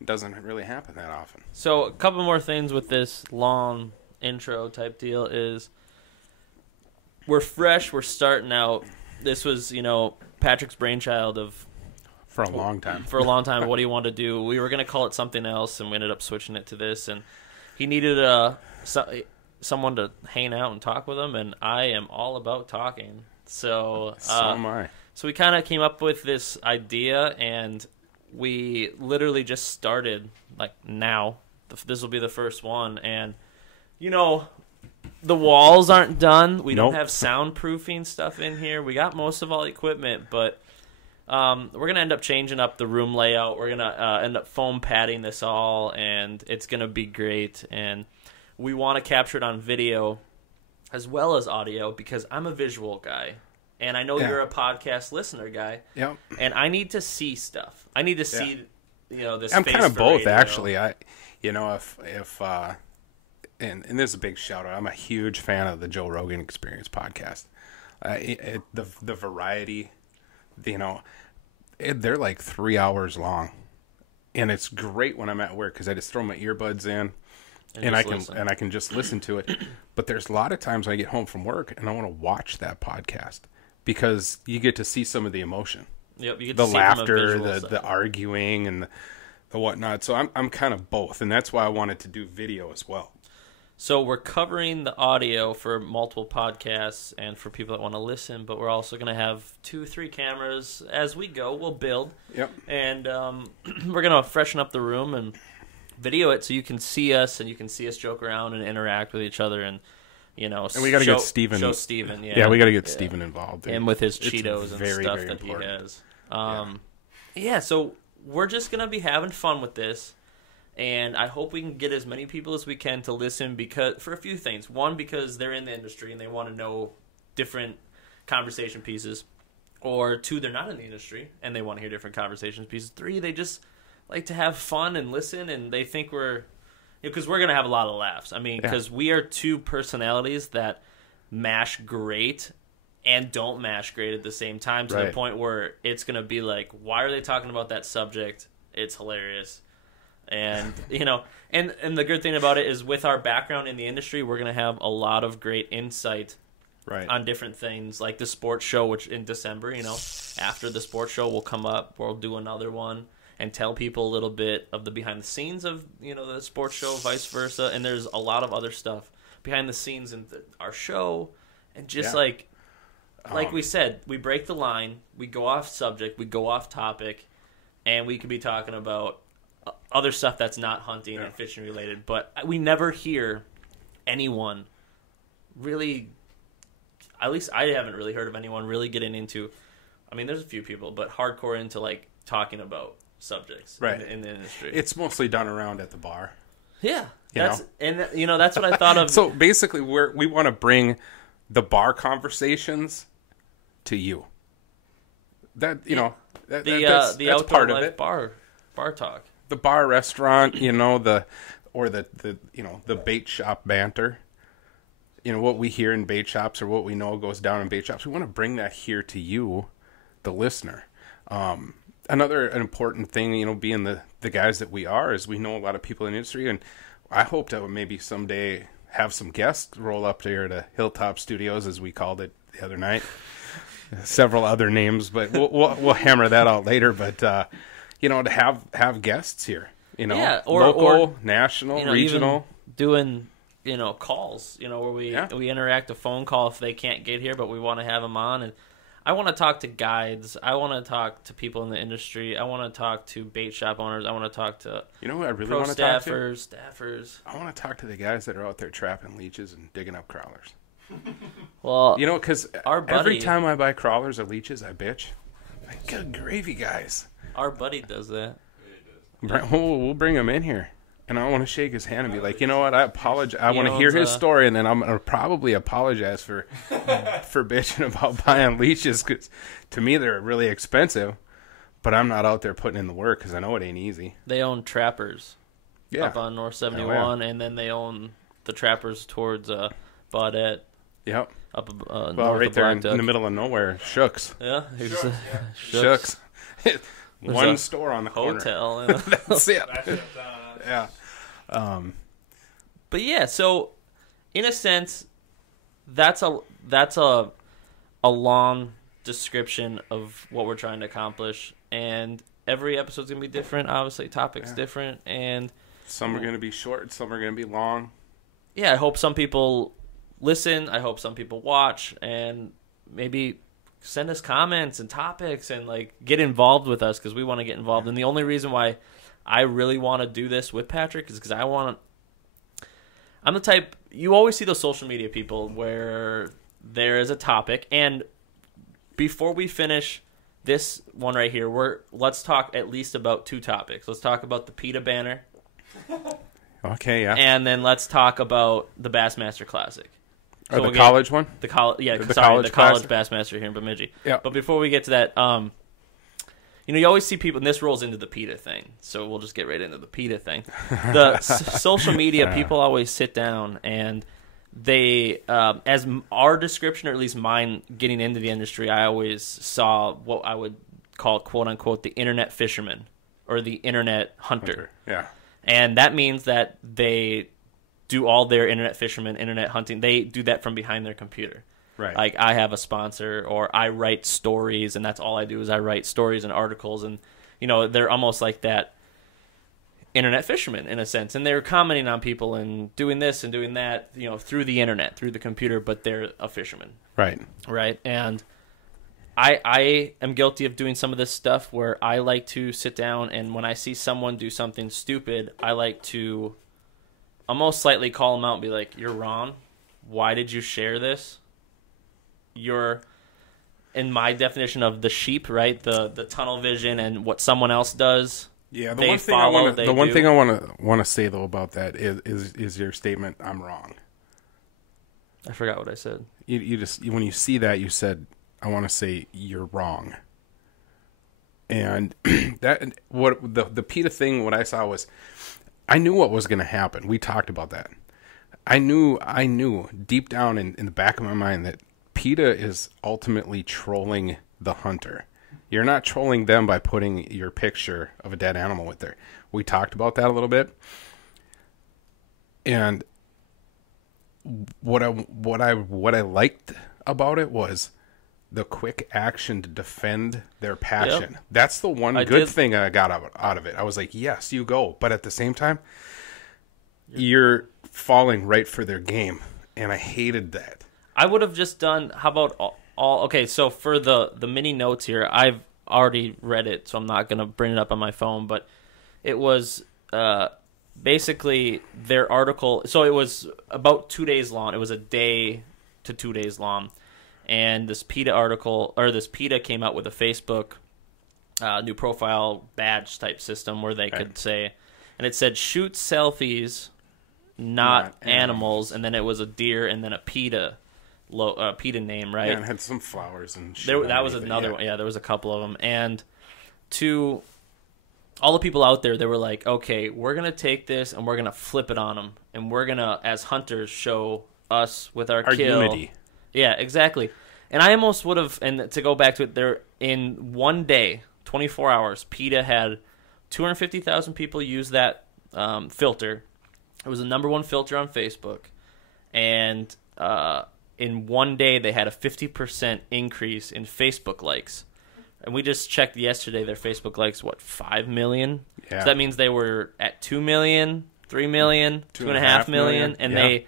it doesn't really happen that often. So a couple more things with this long intro type deal is we're fresh, we're starting out. This was, Patrick's brainchild of For a long time. What do you want to do? We were going to call it something else, and we ended up switching it to this. And he needed someone to hang out and talk with him, and I am all about talking. So am I. So we kind of came up with this idea, and we literally just started, like, now. This will be the first one. And, the walls aren't done. We don't have soundproofing stuff in here. We got most of all the equipment, but we're going to end up changing up the room layout. We're going to end up foam padding this all, and it's going to be great. And we want to capture it on video as well as audio because I'm a visual guy. And I know you're a podcast listener guy. Yep. And I need to see stuff. I need to see, this I'm face kind of for both, radio. actually. And this is a big shout out. I'm a huge fan of the Joe Rogan Experience podcast. The variety, they're like 3 hours long, and it's great when I'm at work because I just throw my earbuds in, and I can just listen to it. But there's a lot of times when I get home from work and I want to watch that podcast because you get to see some of the emotion, Yep, you get the to see laughter, from a visual the arguing, and the whatnot. So I'm kind of both, and that's why I wanted to do video as well. So we're covering the audio for multiple podcasts and for people that want to listen, but we're also going to have 2-3 cameras as we go. We'll build. Yep. And we're going to freshen up the room and video it so you can see us and you can see us joke around and interact with each other and, And we got to get Steven. Show Steven, yeah. Yeah, we got to get Steven involved. And with his Cheetos and very, stuff very that important. he has. So we're just going to be having fun with this. And I hope we can get as many people as we can to listen for a few things. One, because they're in the industry and they want to know different conversation pieces. Or two, they're not in the industry and they want to hear different conversation pieces. 3, they just like to have fun and listen, and they think because we're going to have a lot of laughs. I mean, because we are 2 personalities that mash great and don't mash great at the same time to the point where it's going to be like, why are they talking about that subject? It's hilarious. And, and the good thing about it is with our background in the industry, we're going to have a lot of great insight on different things, like the sports show, which in December, after the sports show will come up, we'll do another one and tell people a little bit of the behind the scenes of, the sports show, vice versa. And there's a lot of other stuff behind the scenes in our show. And just like we said, we break the line, we go off subject, we go off topic, and we could be talking about other stuff that's not hunting and fishing related, but we never hear anyone really, at least I haven't really heard of anyone really getting into, I mean, there's a few people, but hardcore into like talking about subjects in the industry. It's mostly done around at the bar. Yeah. That's what I thought of. So basically we want to bring the bar conversations to you. That, that's outdoor part of life it. Bar talk. The bar restaurant, the bait shop banter. What we hear in bait shops or what we know goes down in bait shops. We want to bring that here to you, the listener. Another important thing, being the guys that we are, is we know a lot of people in the industry, and I hope to maybe someday have some guests roll up here to Hilltop Studios, as we called it the other night. Several other names, but we'll hammer that out later. But to have guests here, local, national, regional, doing calls, where we interact a phone call if they can't get here, but we want to have them on. And I want to talk to guides. I want to talk to people in the industry. I want to talk to bait shop owners. I want to talk to who I really want to talk to? Staffers. I want to talk to the guys that are out there trapping leeches and digging up crawlers. Well, because every time I buy crawlers or leeches, I bitch. Like, good gravy, guys. Our buddy does that. We'll bring him in here, and I want to shake his hand and be like, you know what? I apologize. I want to hear his story, and then I'm going to probably apologize for bitching about buying leeches, because to me they're really expensive, but I'm not out there putting in the work because I know it ain't easy. They own Trappers up on North 71, and then they own the Trappers towards Baudette. Yep. Up right there in the middle of nowhere, Shooks. Yeah, Shooks. One store on the corner. Hotel. That's it. Yeah. But yeah, so in a sense, that's a long description of what we're trying to accomplish, and every episode's gonna be different. Obviously, topics different, and some are gonna be short, some are gonna be long. Yeah, I hope some people listen. I hope some people watch, and maybe send us comments and topics and like get involved with us, because we want to get involved. And the only reason why I really want to do this with Patrick is because I'm the type, you always see those social media people where there is a topic, and before we finish this one right here, let's talk at least about 2 topics. Let's talk about the PETA banner. Okay, yeah. And then let's talk about the Bassmaster Classic. Or the college one? The college college Bassmaster here in Bemidji. Yeah. But before we get to that, you always see people, and this rolls into the PETA thing, so we'll just get right into the PETA thing. The social media people always sit down, and they, as our description, or at least mine getting into the industry, I always saw what I would call, quote unquote, the internet fisherman or the internet hunter. Yeah. And that means that they do all their internet fishermen, internet hunting. They do that from behind their computer. Right. Like, I have a sponsor, or I write stories, and that's all I do is I write stories and articles. And, they're almost like that internet fisherman in a sense. And they're commenting on people and doing this and doing that, through the internet, through the computer, but they're a fisherman. Right. Right. And I am guilty of doing some of this stuff where I like to sit down, and when I see someone do something stupid, I like to almost slightly call them out and be like, "You're wrong. Why did you share this? You're," in my definition of the sheep, right? The tunnel vision and what someone else does. Yeah, the one thing I want to say though about that is your statement, "I'm wrong." I forgot what I said. You just, when you see that, you said, "I want to say you're wrong." And that, what the PETA thing, what I saw was, I knew what was going to happen. We talked about that. I knew deep down in the back of my mind that PETA is ultimately trolling the hunter. You're not trolling them by putting your picture of a dead animal with there. We talked about that a little bit. And what I liked about it was the quick action to defend their passion. Yep. That's the one good thing I got out of it. I was like, yes, you go. But at the same time, you're falling right for their game. And I hated that. I would have just done, how about all okay, so for the mini notes here, I've already read it, so I'm not going to bring it up on my phone, but it was basically their article. So it was about 2 days long. It was a day to 2 days long. And this PETA article, or this PETA came out with a Facebook new profile badge type system where they could say, and it said, "Shoot selfies, not animals," and then it was a deer and then a PETA PETA name, right? Yeah, and it had some flowers and shit. That was another one. Yeah, there was a couple of them. And to all the people out there, they were like, okay, we're going to take this and we're going to flip it on them. And we're going to, as hunters, show us with our kill. Unity. Yeah, exactly. And I almost would have, and to go back to it, there in one day, 24 hours, PETA had 250,000 people use that filter. It was the #1 filter on Facebook. And in one day, they had a 50% increase in Facebook likes. And we just checked yesterday, their Facebook likes, 5 million? Yeah. So that means they were at 2 million, 3 million, 2.5 million, and they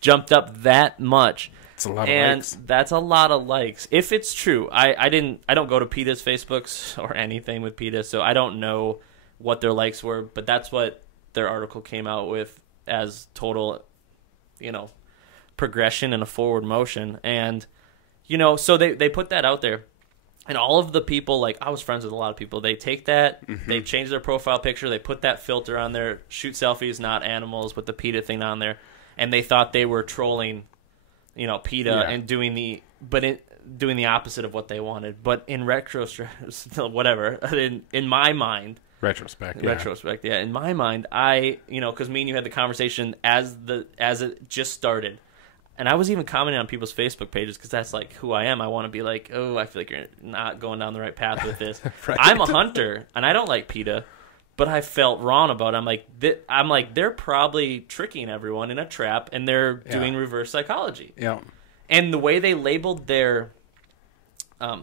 jumped up that much. It's a lot of likes. And that's a lot of likes. If it's true, I don't go to PETA's Facebooks or anything with PETA, so I don't know what their likes were, but that's what their article came out with as total, progression and a forward motion. And, so they put that out there. And all of the people, I was friends with a lot of people, they take that, they change their profile picture, they put that filter on there, shoot selfies, not animals, with the PETA thing on there, and they thought they were trolling, PETA and doing the opposite of what they wanted. But in retrospect, whatever, in my mind, retrospect, in my mind, I, because me and you had the conversation as it just started. And I was even commenting on people's Facebook pages because that's who I am. I want to be like, oh, I feel like you're not going down the right path with this. Right. I'm a hunter, and I don't like PETA. but I felt wrong about it. I'm like, they're probably tricking everyone in a trap, and they're doing reverse psychology. Yeah. And the way they labeled their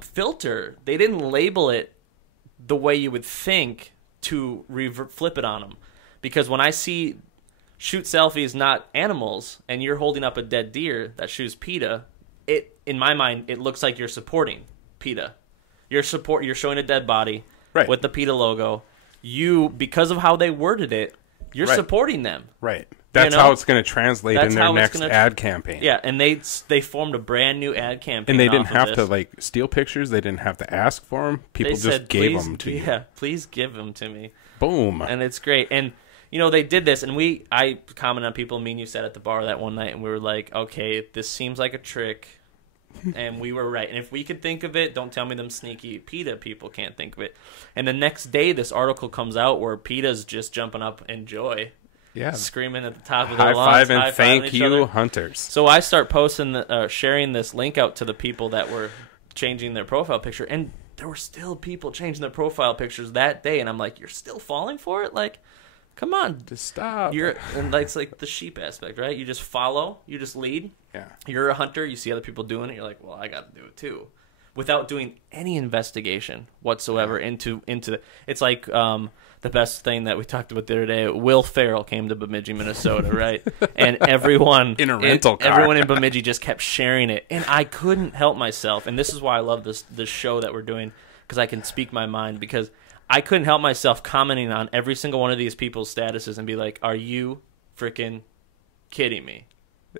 filter, they didn't label it the way you would think to flip it on them. Because when I see shoot selfies, not animals, and you're holding up a dead deer that shoots PETA, in my mind, it looks like you're supporting PETA. You're showing a dead body with the PETA logo. Because of how they worded it, you're supporting them. Right. That's how it's going to translate in their next ad campaign. Yeah, and they formed a brand new ad campaign. And they didn't have to steal pictures. They didn't have to ask for them. People just gave them to you. Yeah, please give them to me. Boom. And it's great. And they did this, and I commented on people. Me and you sat at the bar that one night, and we were like, okay, this seems like a trick. And we were right. And if we could think of it, don't tell me them sneaky PETA people can't think of it. And the next day, this article comes out where PETA's just jumping up in joy. Yeah, screaming at the top of their lungs. High five and thank you, hunters. So I start posting, sharing this link out to the people that were changing their profile picture. And there were still people changing their profile pictures that day. And I'm like, you're still falling for it? Like, come on. Just stop. And it's like the sheep aspect, right? You just follow. You just lead. Yeah. You're a hunter. You see other people doing it. You're like, well, I got to do it too, without doing any investigation whatsoever into the. It's like the best thing that we talked about the other day. Will Ferrell came to Bemidji, Minnesota, right? And everyone in a rental car. Everyone in Bemidji just kept sharing it, and I couldn't help myself. And this is why I love this show that we're doing, because I can speak my mind. Because I couldn't help myself commenting on every single one of these people's statuses and be like, "Are you freaking kidding me?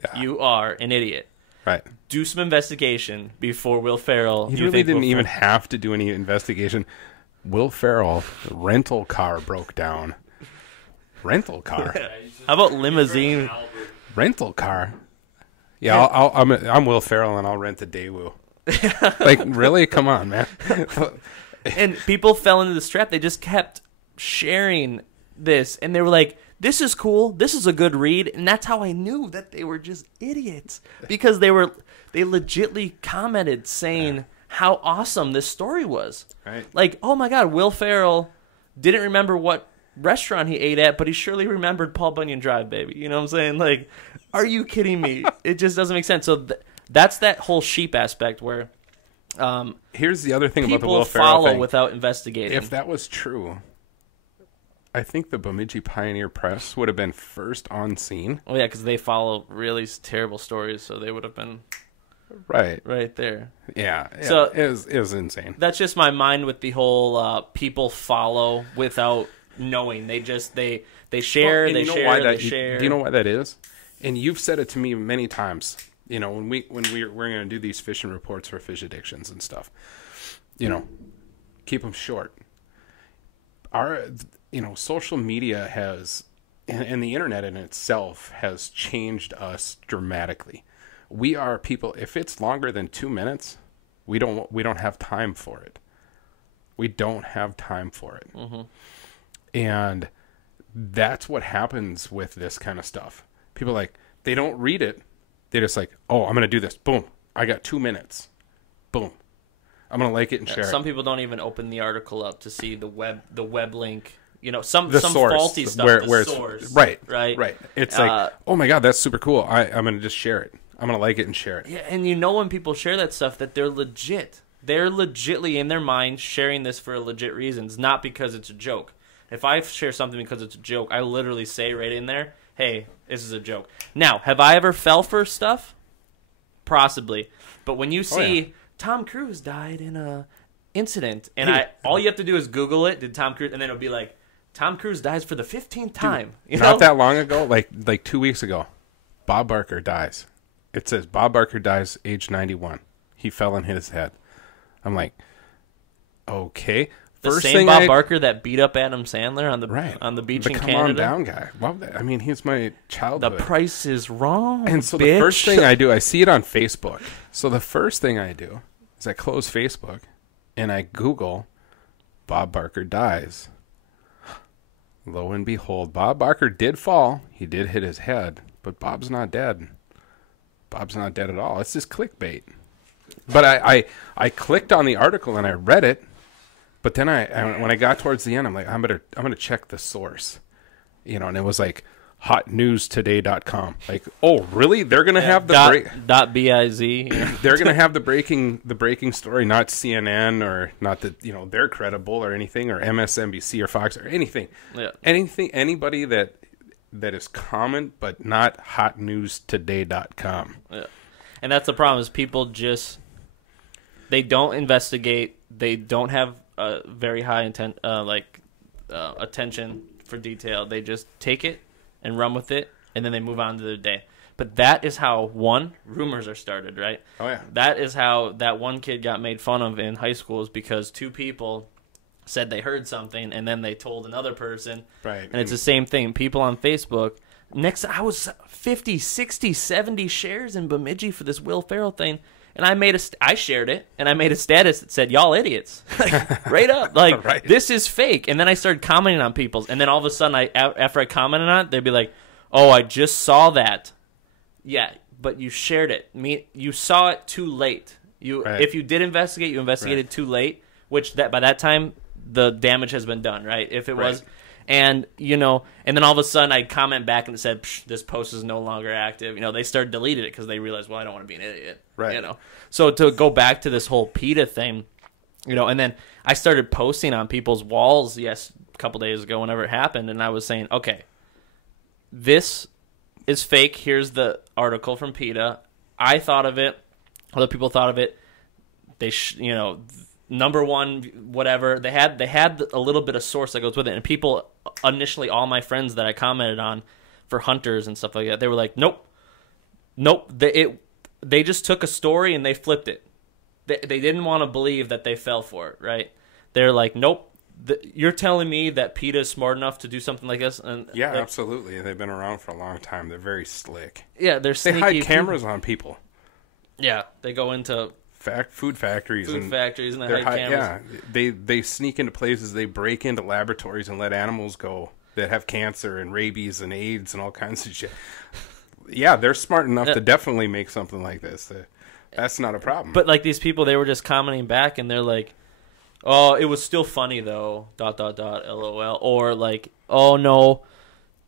Yeah. You are an idiot." Right. Do some investigation before Will Ferrell. You really didn't even have to do any investigation. Will Ferrell, rental car broke down. Rental car. How about limousine? Rental car. Yeah, I'm Will Ferrell and I'll rent a Daewoo. Like, really? Come on, man. And people fell into this trap. They just kept sharing this, and they were like, this is cool, this is a good read. And that's how I knew that they were just idiots, because they legitly commented saying how awesome this story was. Right. Like, oh my God, Will Ferrell didn't remember what restaurant he ate at, but he surely remembered Paul Bunyan Drive, baby. You know what I'm saying? Like, are you kidding me? It just doesn't make sense. So that's that whole sheep aspect where here's the other thing about the Will Ferrell people follow thing. without investigating. If that was true, I think the Bemidji Pioneer Press would have been first on scene. Oh, yeah, because they follow really terrible stories, so they would have been right there. Yeah, so it was insane. That's just my mind with the whole people follow without knowing. They just they share, they share. Do you know why that is? And you've said it to me many times. You know, when we're going to do these fishing reports for fish addictions and stuff, you know, keep them short. Social media has, and the internet in itself has changed us dramatically. We are people. If it's longer than 2 minutes, we don't have time for it. We don't have time for it. Mm-hmm. And that's what happens with this kind of stuff. People they don't read it. They just oh, I'm going to do this. Boom. I got 2 minutes. Boom. I'm going to like it and share it. Some people don't even open the article up to see the web link. You know, some source, faulty stuff. Where source. Right. It's oh my God, that's super cool. I'm going to just share it. I'm going to like it and share it. Yeah, and when people share that stuff, that they're legit. They're legitly in their mind sharing this for legit reasons, not because it's a joke. If I share something because it's a joke, I literally say right in there, hey, this is a joke. Now, have I ever fell for stuff? Possibly. But when you see Tom Cruise died in a incident, and all you have to do is Google it, did Tom Cruise, and then it'll be like, Tom Cruise dies for the 15th time. Dude, not that long ago, like 2 weeks ago, Bob Barker dies. It says Bob Barker dies age 91. He fell on his head. I'm like, okay. The same Bob Barker that beat up Adam Sandler on the beach in Canada. Come on down guy. Love that. I mean, he's my childhood. The price is wrong. And so the first thing I do, I see it on Facebook. So the first thing I do is I close Facebook and I Google Bob Barker dies. Lo and behold, Bob Barker did fall. He did hit his head, but Bob's not dead. Bob's not dead at all. It's just clickbait. But I clicked on the article and I read it. But then when I got towards the end, I'm like, I'm gonna check the source, and it was like hotnewstoday.com. Like, oh, really? They're gonna have the .biz. They're gonna have the breaking story, not CNN or not that they're credible or anything, or MSNBC or Fox or anything. Yeah. Anybody that is common, but not hotnewstoday.com. Yeah. And that's the problem is people just they don't investigate. They don't have a very high attention for detail. They just take it and run with it, and then they move on to their day. But that is how, rumors are started, right? Oh, yeah. That is how that one kid got made fun of in high school, is because two people said they heard something, and then they told another person. Right. And it's the same thing. People on Facebook, I was 50, 60, 70 shares in Bemidji for this Will Ferrell thing, and I shared it, and I made a status that said, y'all idiots. Right up. Like, right. This is fake. And then I started commenting on people's, and then all of a sudden, after I commented on it, they'd be like, oh, I just saw that. Yeah, but you shared it. You saw it too late. Right. If you did investigate, you investigated too late, which by that time, the damage has been done, right? If it was... And, and then all of a sudden I'd comment back and it said, this post is no longer active. They started deleting it because they realized, well, I don't want to be an idiot. Right. So to go back to this whole PETA thing, and then I started posting on people's walls, a couple days ago, whenever it happened, and I was saying, okay, this is fake. Here's the article from PETA. I thought of it. Other people thought of it. They, number one, whatever. They had a little bit of source that goes with it, and people initially, all my friends that I commented on for hunters and stuff like that, they were like, nope. They just took a story and they flipped it. They didn't want to believe that they fell for it, right? They're like, nope. You're telling me that PETA is smart enough to do something like this? And yeah, absolutely. They've been around for a long time. They're very slick. Yeah, they hide cameras on people. Yeah, they go into food factories and they hide cameras. Yeah, they sneak into places. They break into laboratories and let animals go that have cancer and rabies and AIDS and all kinds of shit. Yeah, they're smart enough to definitely make something like this. That's not a problem. But like these people, they were just commenting back, and they're like, "Oh, it was still funny though." ... LOL. Or like, "Oh no,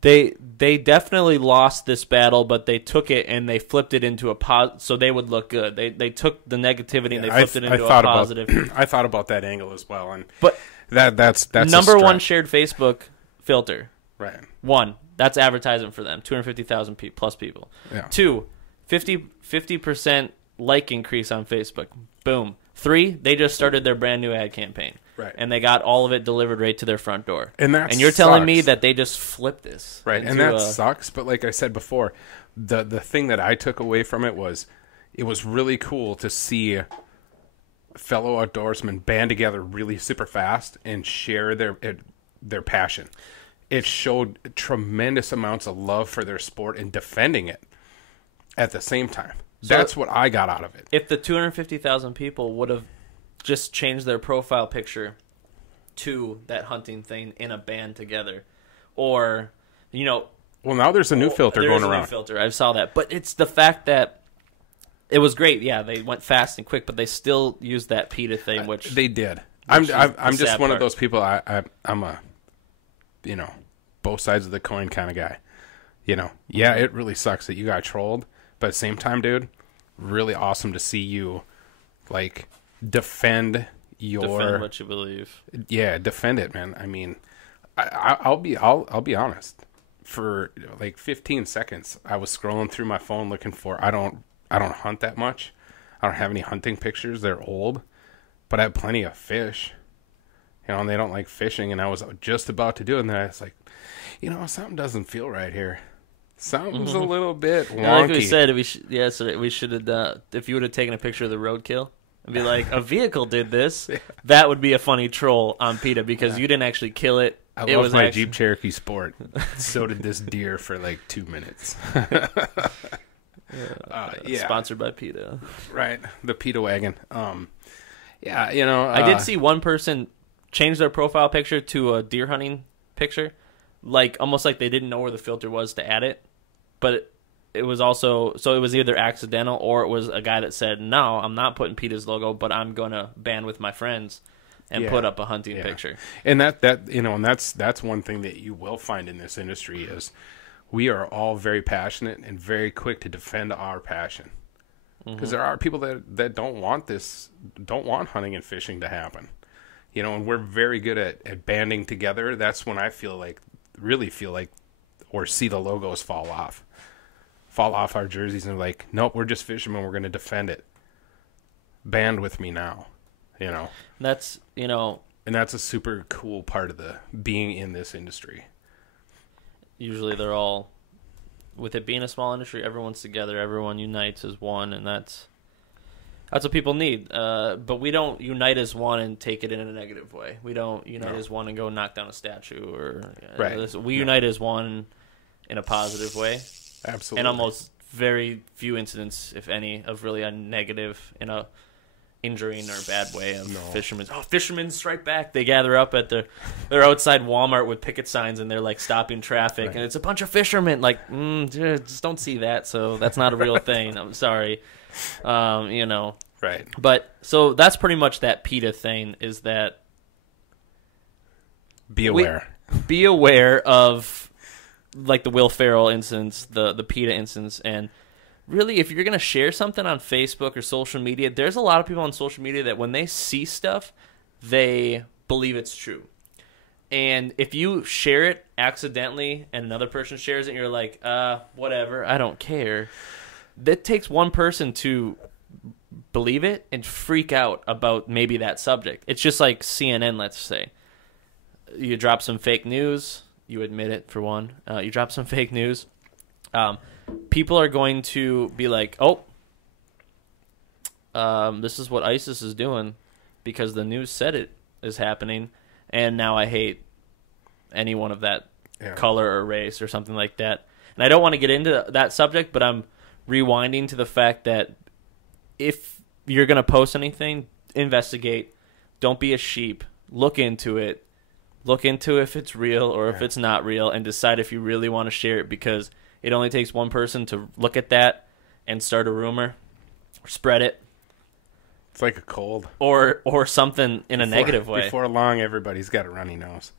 they definitely lost this battle, but they took it and they flipped it into a so they would look good. They took the negativity and they flipped it into a positive." I thought about that angle as well, and but that's number one shared Facebook filter. Right. 1, that's advertising for them. 250,000 plus people. Yeah. 2, 50% like increase on Facebook. Boom. 3, they just started their brand new ad campaign. Right. And they got all of it delivered right to their front door. And you're telling me that they just flipped this. Right. And that sucks. But like I said before, the thing that I took away from it was really cool to see fellow outdoorsmen band together really super fast and share their passion. It showed tremendous amounts of love for their sport and defending it at the same time. So that's what I got out of it. If the 250,000 people would have just changed their profile picture to that hunting thing in a band together, or, well, now there's a new filter going around. New filter. I saw that. But it's the fact that it was great. Yeah, they went fast and quick, but they still used that PETA thing, which they did. I'm just one of those people. I'm a, both sides of the coin kind of guy. Yeah, it really sucks that you got trolled, but at the same time, dude, really awesome to see you, like, defend what you believe. Yeah, defend it, man. I mean, I'll be honest. For like 15 seconds, I was scrolling through my phone looking for. I don't hunt that much. I don't have any hunting pictures. They're old, but I have plenty of fish. And they don't like fishing, and I was just about to do it, and then I was like, something doesn't feel right here. Something's a little bit wonky. Like we said, we should have. If you would have taken a picture of the roadkill and be like, a vehicle did this, that would be a funny troll on PETA because you didn't actually kill it. I love my Jeep Cherokee Sport. So did this deer for like 2 minutes. Sponsored by PETA. Right, the PETA wagon. I did see one person change their profile picture to a deer hunting picture, like almost like they didn't know where the filter was to add it, but it was also it was either accidental or it was a guy that said, "No, I'm not putting PETA's logo, but I'm gonna band with my friends." and put up a hunting picture. And that's one thing that you will find in this industry is we are all very passionate and very quick to defend our passion. Because there are people that don't want hunting and fishing to happen. And we're very good at banding together. That's when I really feel like, or see the logos fall off our jerseys and like, nope, we're just fishermen. We're going to defend it. Band with me now, That's, and that's a super cool part of being in this industry. Usually they're all, with it being a small industry, everyone's together, everyone unites as one, and that's what people need. But we don't unite as one and take it in a negative way. We don't unite as one and go knock down a statue we unite as one in a positive way. Absolutely. And almost very few incidents, if any, of really a negative in a injuring or bad way of fishermen strike back. They gather up at they're outside Walmart with picket signs and they're like stopping traffic, and it's a bunch of fishermen. Like, just don't see that. So that's not a real thing. I'm sorry, Right. But so that's pretty much that PETA thing. Is that be aware. Be aware of like the Will Ferrell instance, the PETA instance, and really, if you're going to share something on Facebook or social media, there's a lot of people on social media that when they see stuff, they believe it's true. And if you share it accidentally and another person shares it and you're like, whatever, I don't care, that takes one person to believe it and freak out about maybe that subject. It's just like CNN, let's say. You drop some fake news, you admit it for one. You drop some fake news. People are going to be like, this is what ISIS is doing because the news said it is happening, and now I hate anyone of that color or race or something like that. And I don't want to get into that subject, but I'm rewinding to the fact that if you're going to post anything, investigate. Don't be a sheep. Look into it. Look into if it's real or if it's not real, and decide if you really want to share it, because it only takes one person to look at that and start a rumor, or spread it. It's like a cold. Or something in a negative way. Before long, everybody's got a runny nose.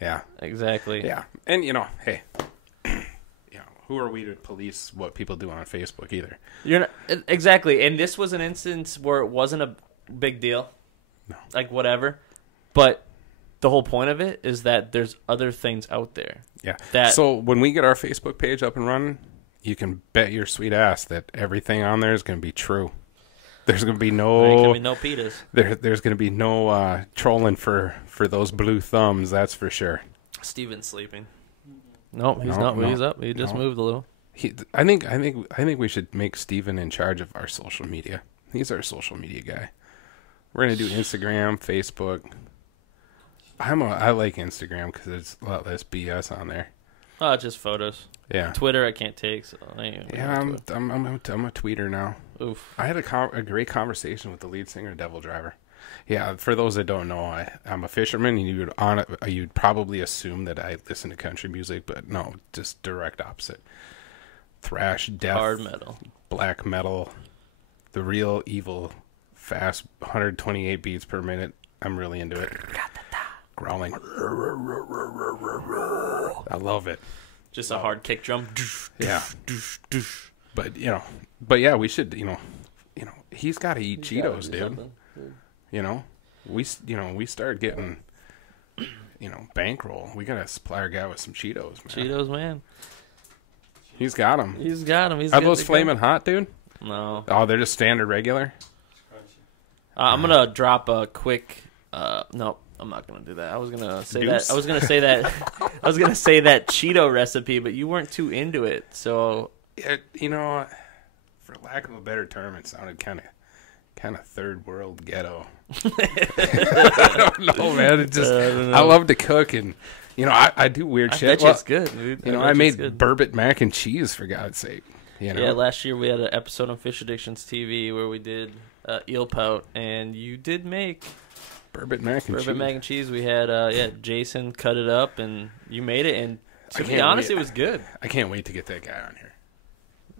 Yeah. Exactly. Yeah. And, hey, who are we to police what people do on Facebook either? You're not, exactly. And this was an instance where it wasn't a big deal. No. Like, whatever. But the whole point of it is that there's other things out there. Yeah. So when we get our Facebook page up and running, you can bet your sweet ass that everything on there is going to be true. There's going to be no PETAs. There's going to be no trolling for those blue thumbs. That's for sure. Steven's sleeping. No, he's not. He's up. He just moved a little. I think we should make Steven in charge of our social media. He's our social media guy. We're going to do Instagram, Facebook. I like Instagram because there's a lot less BS on there. Oh, just photos. Yeah. Twitter I can't take. So I'm a tweeter now. Oof. I had a great conversation with the lead singer of Devil Driver. Yeah, for those that don't know, I'm a fisherman, and you'd probably assume that I listen to country music, but no, just direct opposite. Thrash, death, hard metal, black metal, the real evil, fast 128 beats per minute. I'm really into it. Growling. I love it. Just a hard kick drum. Yeah. But yeah, we should, he's got to eat Cheetos, dude. We start getting, bankroll. We got to supply our guy with some Cheetos, man. Cheetos, man. He's got them. He's got them. Are those flaming hot, dude? No. Oh, they're just standard regular? I'm going to drop a quick, nope. I'm not gonna do that. I was gonna say that. I was gonna say that. I was gonna say that Cheeto recipe, but you weren't too into it. So, for lack of a better term, it sounded kind of third world ghetto. I don't know, man. It just I love to cook, and I do weird shit. Bet it's good, dude. I made burbot mac and cheese, for God's sake. Yeah, last year we had an episode on Fish Addictions TV where we did eel pout, and you did make burbot mac and cheese. We had Jason cut it up, and you made it. And to be honest, it was good. I can't wait to get that guy on here.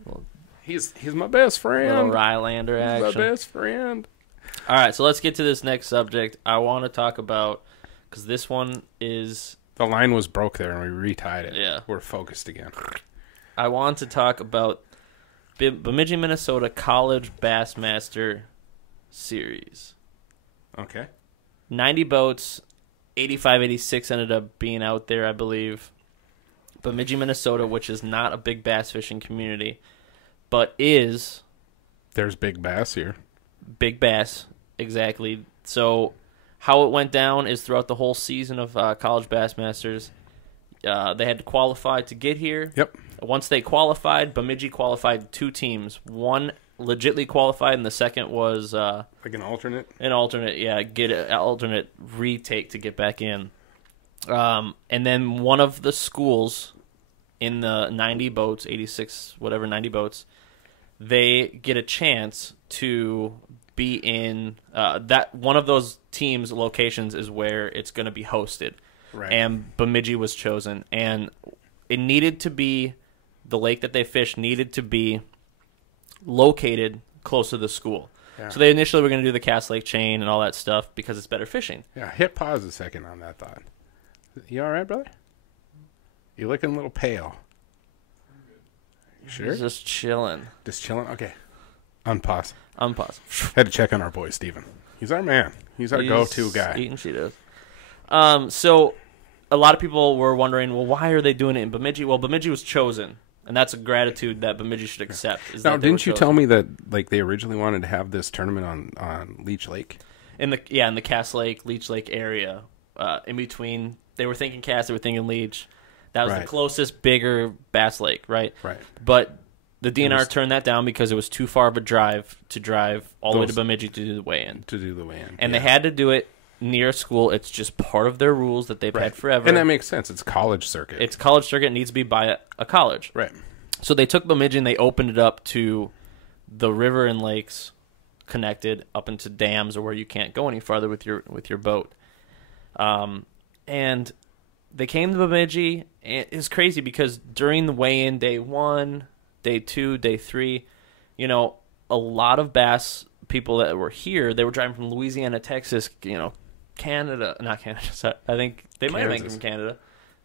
Well, he's my best friend. Little Rylander action. He's my best friend. All right, so let's get to this next subject. I want to talk about, because this one is... The line was broke there, and we retied it. Yeah. We're focused again. I want to talk about Bemidji, Minnesota College Bassmaster Series. Okay. 90 boats, 85, 86 ended up being out there, I believe. Bemidji, Minnesota, which is not a big bass fishing community, but is... There's big bass here. Big bass, exactly. So how it went down is throughout the whole season of College Bassmasters, they had to qualify to get here. Yep. Once they qualified, Bemidji qualified 2 teams. One legitly qualified, and the second was... like an alternate? An alternate, yeah. Get an alternate retake to get back in. And then one of the schools in the 90 boats, 86, whatever, 90 boats, they get a chance to be in... that one of those teams' locations is where it's going to be hosted. Right. And Bemidji was chosen. And it needed to be... The lake that they fished needed to be located close to the school. Yeah. So they initially were going to do the Cass Lake chain and all that stuff because it's better fishing. Yeah, hit pause a second on that thought. You all right, brother? You're looking a little pale. You sure? He's just chilling. Just chilling? Okay. Unpause. Unpause. Had to check on our boy, Steven. He's our man. He's our go-to guy. Eating Cheetos. So a lot of people were wondering, well, why are they doing it in Bemidji? Well, Bemidji was chosen. And that's a gratitude that Bemidji should accept. Now, didn't you tell me that like they originally wanted to have this tournament on Leech Lake? In the Cass Lake, Leech Lake area, in between, they were thinking Cass, they were thinking Leech. That was the closest, bigger Bass Lake, right? Right. But the DNR turned that down because it was too far of a drive to drive all the way to Bemidji to do the weigh-in. And they had to do it near a school. It's just part of their rules that they've had forever. And that makes sense. It's college circuit. It's college circuit. It needs to be by a college. Right. So they took Bemidji and they opened it up to the river and lakes connected up into dams or where you can't go any farther with your boat. And they came to Bemidji. And it's crazy because during the weigh-in, day 1, day 2, day 3, a lot of bass people that were here, they were driving from Louisiana, Texas, Canada, not Canada. Sorry, I think they might have been from Canada.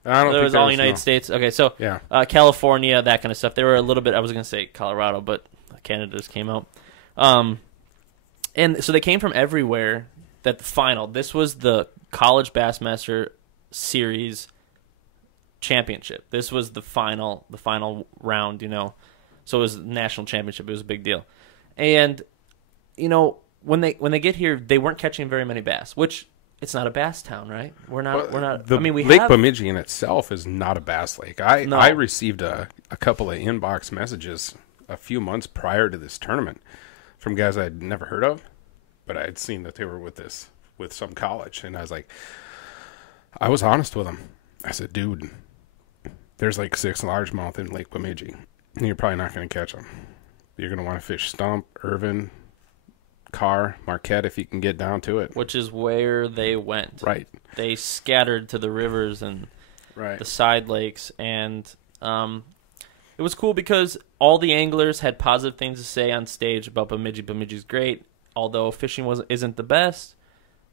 I don't think it was all United States. Okay, so yeah. California, that kind of stuff. They were a little bit. I was going to say Colorado, but Canada just came out. And so they came from everywhere. That the final. This was the College Bassmaster Series championship. This was the final round. So it was the national championship. It was a big deal. And when they get here, they weren't catching very many bass, which. It's not a bass town, right? We're not. Lake Bemidji in itself is not a bass lake. I received a couple of inbox messages a few months prior to this tournament from guys I'd never heard of, but I had seen that they were with some college, and I was honest with them. I said, dude, there's like 6 largemouth in Lake Bemidji, and you're probably not going to catch them. You're going to want to fish Stump, Irvin, Carr, Marquette, if you can get down to it. Which is where they went. Right. They scattered to the rivers and the side lakes. And it was cool because all the anglers had positive things to say on stage about Bemidji. Bemidji's great. Although fishing isn't the best,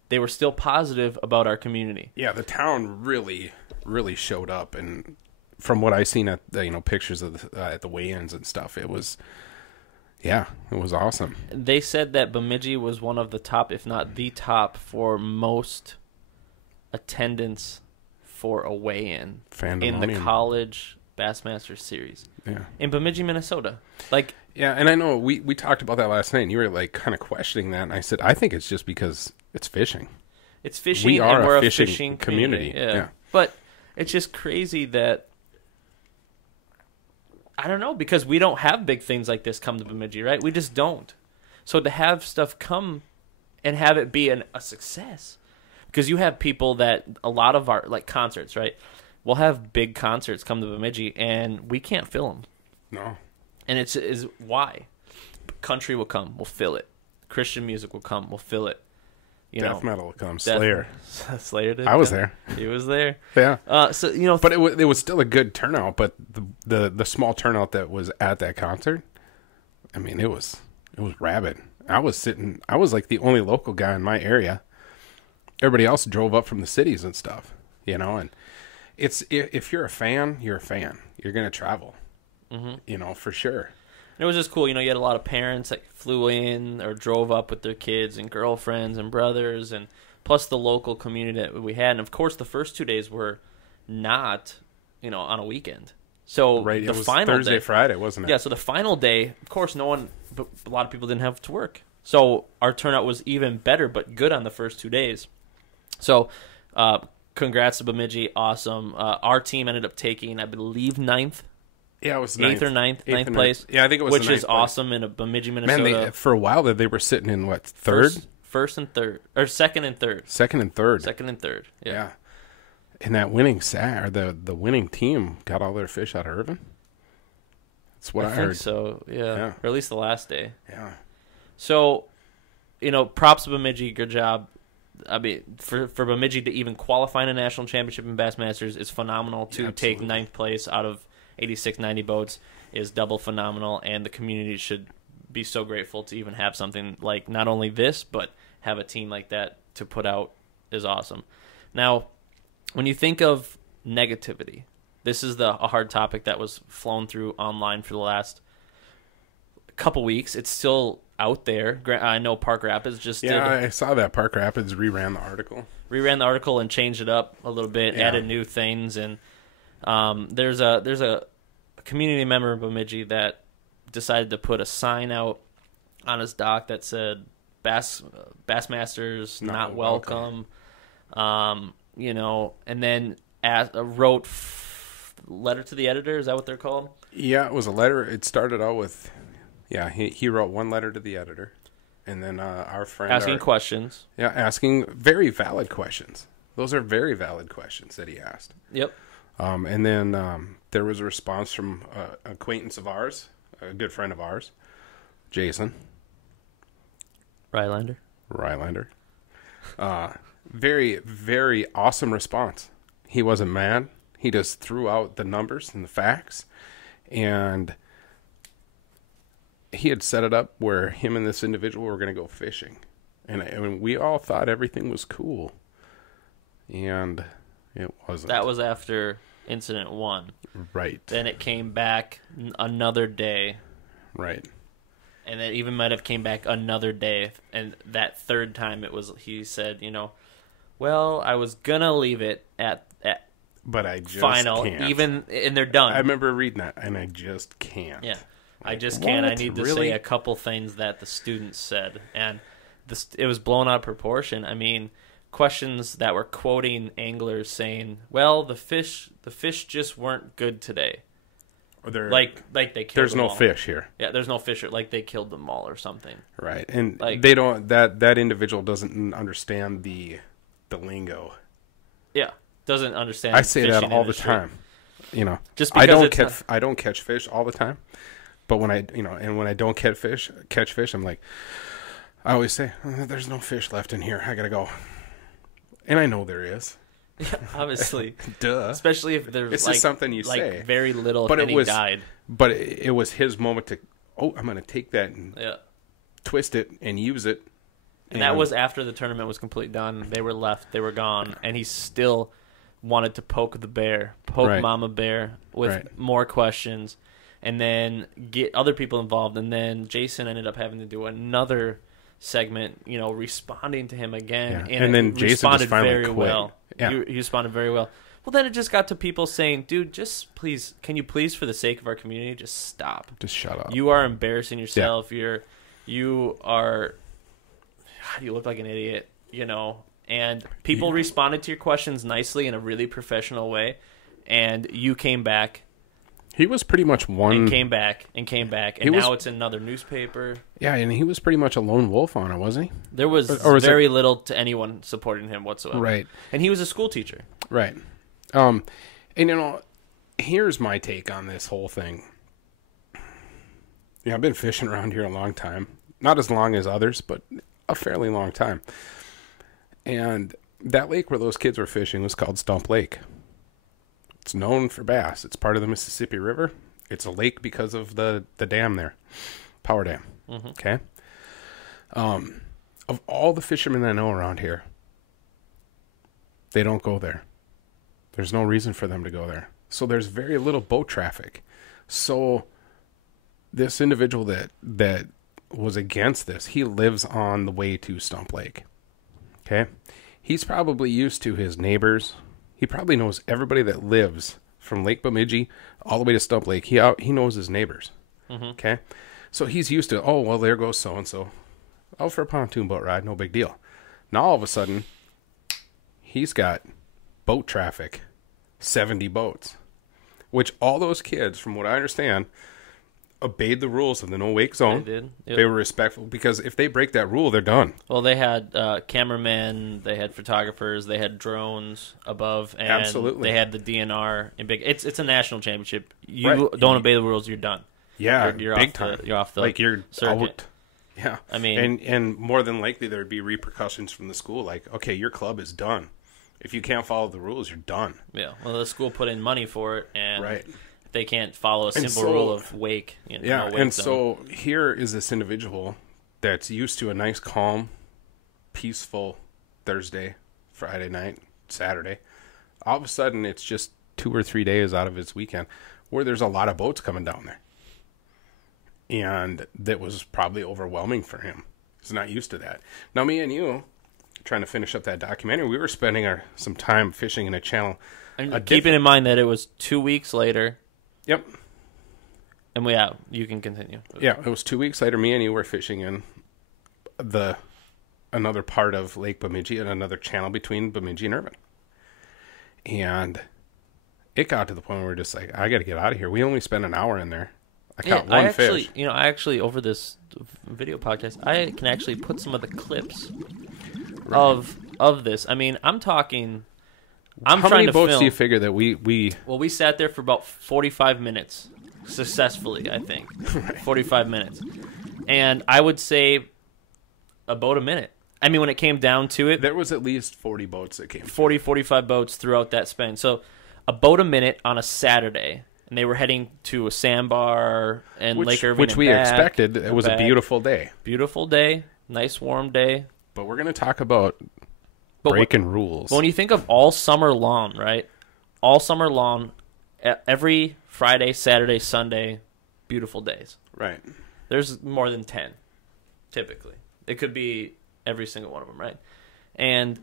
they were still positive about our community. Yeah, the town really, really showed up. And from what I seen at the, pictures of at the weigh-ins and stuff, it was... Yeah, it was awesome. They said that Bemidji was one of the top, if not the top, for most attendance for a weigh-in in the College Bassmaster Series. Yeah. In Bemidji, Minnesota. Yeah, and I know we talked about that last night, and you were kind of questioning that, and I said, I think it's just because it's fishing. It's fishing, we are and we're a fishing community. Yeah. But it's just crazy that I don't know, because we don't have big things like this come to Bemidji, right? We just don't. So to have stuff come and have it be a success, because you have people that a lot of our concerts, right? We'll have big concerts come to Bemidji, and we can't fill them. No. And it's why country will come, we'll fill it. Christian music will come, we'll fill it. Death metal will come. Slayer. Slayer did. I was there. He was there. Yeah. But it was still a good turnout. But the small turnout that was at that concert, I mean, it was rabid. I was like the only local guy in my area. Everybody else drove up from the cities and stuff, and if you're a fan, you're a fan. You're going to travel, for sure. It was just cool. You had a lot of parents that flew in or drove up with their kids and girlfriends and brothers, and plus the local community that we had. And, of course, the first 2 days were not, on a weekend. So right, the it was final Thursday, day, Friday, wasn't it? Yeah, so the final day, of course, but a lot of people didn't have to work. So our turnout was even better but good on the first 2 days. So congrats to Bemidji. Awesome. Our team ended up taking, I believe, 9th. Yeah, it was 8th or 9th place. Yeah, I think it was which the is 9th awesome in a Bemidji, Minnesota. Man, for a while they were sitting in what, third? First and third, or second and third. Second and third. Second and third. Yeah. And that winning the winning team got all their fish out of Irvin. That's what I heard. I think so. Yeah. Or at least the last day. Yeah. So, props to Bemidji. Good job. I mean, for Bemidji to even qualify in a national championship in Bassmasters is phenomenal. To take 9th place out of 86, 90 boats is double phenomenal, and the community should be so grateful to even have something like not only this, but have a team like that to put out is awesome. Now, when you think of negativity, this is a hard topic that was flown through online for the last couple weeks. It's still out there. I know Park Rapids just did. Yeah, I saw that Park Rapids reran the article and changed it up a little bit, added new things, and there's a community member of Bemidji that decided to put a sign out on his dock that said Bassmasters not welcome. And then wrote letter to the editor. Is that what they're called? Yeah, it was a letter. It started out with, he wrote one letter to the editor, and then our friend asking questions. Yeah, asking very valid questions. Those are very valid questions that he asked. Yep. And then there was a response from an acquaintance of ours, a good friend of ours, Jason Rylander. Very, very awesome response. He wasn't mad. He just threw out the numbers and the facts, and he had set it up where him and this individual were going to go fishing, and we all thought everything was cool, and it wasn't. That was after incident 1. Right. Then it came back another day. Right. And it even might have came back another day, and that third time he said, well, I was gonna leave it at but I just final, can't. And they're done. I remember reading that, and I just can't. Yeah, I just can't. I need to say a couple things that the students said, and it was blown out of proportion. I mean, questions that were quoting anglers saying, "Well, the fish just weren't good today." Like they killed there's them no all. fish here. Yeah, there's no fish. Like they killed them all or something. Right, and they don't. That individual doesn't understand the lingo. Yeah, doesn't understand. I say that all industry. the time. Just I because I don't catch fish all the time, but when I don't catch fish, I'm like, I always say, "There's no fish left in here. I gotta go," and I know there is. Yeah, obviously. Duh. Especially if there's it's just something you say. Very little, but if any died. But it was his moment to, I'm going to take that and twist it and use it. And that was after the tournament was completely done. They were left. They were gone. And he still wanted to poke the bear, Mama Bear with more questions, and then get other people involved. And then Jason ended up having to do another segment, responding to him again. Yeah. And then Jason just finally quit. Well. Yeah. He responded very well. Well, then it just got to people saying, dude, just please, can you please, for the sake of our community, just stop. Just shut up. You are embarrassing yourself. Yeah. You look like an idiot, And people responded to your questions nicely in a really professional way. And you came back. He was pretty much one. And came back. And now it's in another newspaper. Yeah, and he was pretty much a lone wolf on it, wasn't he? There was very little to anyone supporting him whatsoever. Right. And he was a school teacher. Right. And, here's my take on this whole thing. I've been fishing around here a long time. Not as long as others, but a fairly long time. And that lake where those kids were fishing was called Stump Lake. It's known for bass. It's part of the Mississippi River. It's a lake because of the dam there. Power dam. Mm-hmm. Okay? Of all the fishermen I know around here, they don't go there. There's no reason for them to go there. So there's very little boat traffic. So this individual that was against this, he lives on the way to Stump Lake. Okay? He's probably used to his neighbors. He probably knows everybody that lives from Lake Bemidji all the way to Stump Lake. He knows his neighbors. Mm-hmm. Okay? So he's used to, oh, well, there goes so-and-so. Out for a pontoon boat ride, no big deal. Now all of a sudden, he's got boat traffic, 70 boats, which all those kids, from what I understand, obeyed the rules of the no wake zone. They did. Yep. They were respectful, because if they break that rule, they're done. Well, they had cameramen, they had photographers, they had drones above, and Absolutely. they had the DNR. And it's a national championship. You Right. don't obey the rules, you're done. Yeah, you're big off time. you're off the like you're circuit. out. Yeah, I mean, and more than likely there'd be repercussions from the school. Like, okay, your club is done. If you can't follow the rules, you're done. Yeah. Well, the school put in money for it, and Right. if they can't follow a simple rule of wake. Yeah, no wake and zone. so here is this individual that's used to a nice, calm, peaceful Thursday, Friday night, Saturday. All of a sudden, it's just 2 or 3 days out of his weekend where there's a lot of boats coming down there. And that was probably overwhelming for him. He's not used to that. Now, me and you, trying to finish up that documentary, we were spending some time fishing in a channel. And keeping in mind that it was 2 weeks later. Yep. And you can continue. Yeah, it was 2 weeks later. Me and you were fishing in another part of Lake Bemidji and another channel between Bemidji and Irvin. And it got to the point where we're just like, I got to get out of here. We only spent an hour in there. I caught one fish. I actually, over this video podcast, I can actually put some of the clips of this. I mean, I'm talking. How many boats do you figure that we? Well, we sat there for about 45 minutes successfully. I think Right. 45 minutes, and I would say a boat a minute. I mean, when it came down to it, There was at least 40 boats that came. 40, 45 boats throughout that span. So a boat a minute on a Saturday. And they were heading to a sandbar and Lake Irvin. Which we expected. It was a beautiful day. Beautiful day. Nice warm day. But we're going to talk about breaking rules. When you think of all summer long, right? All summer long, every Friday, Saturday, Sunday, beautiful days. Right. There's more than 10, typically. It could be every single one of them, right? And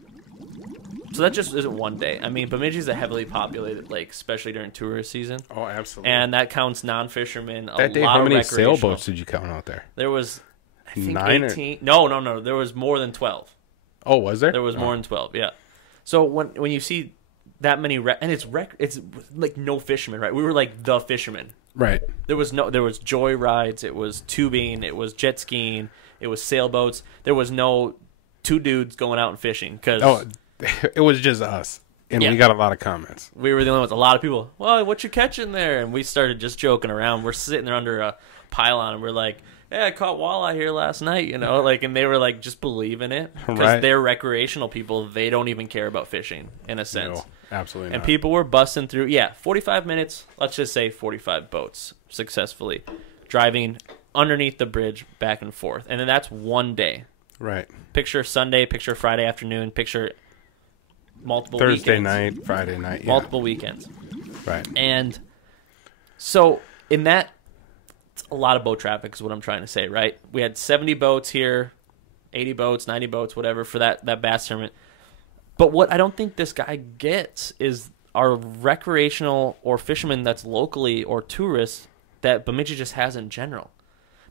so that just isn't one day. I mean, Bemidji is a heavily populated lake, especially during tourist season. Oh, absolutely. And that counts non-fishermen. That day, how many sailboats did you count out there? There was, I think, 9 18. No. There was more than 12. Oh, was there? There was more than 12, yeah. So when you see that many, and it's like no fishermen, right? We were like the fishermen. Right. There was joy rides, it was tubing, it was jet skiing, it was sailboats. There was no 2 dudes going out and fishing because it was just us, and we got a lot of comments. We were the only ones. A lot of people, well, what you catching there? And we started just joking around. We're sitting there under a pylon, and we're like, hey, I caught walleye here last night, and they were like, just believe in it. Because Right. they're recreational people. They don't even care about fishing, in a sense. No, absolutely And not. people were busting through, 45 minutes, let's just say 45 boats successfully, driving underneath the bridge back and forth. And then that's one day. Right. Picture Sunday, picture Friday afternoon, picture multiple Thursday weekends. night, Friday night. Yeah. Multiple weekends. Right. And so in that, it's a lot of boat traffic is what I'm trying to say, right? We had 70 boats here, 80 boats, 90 boats, whatever, for that bass tournament. But what I don't think this guy gets is our recreational or fishermen that's locally or tourists that Bemidji just has in general.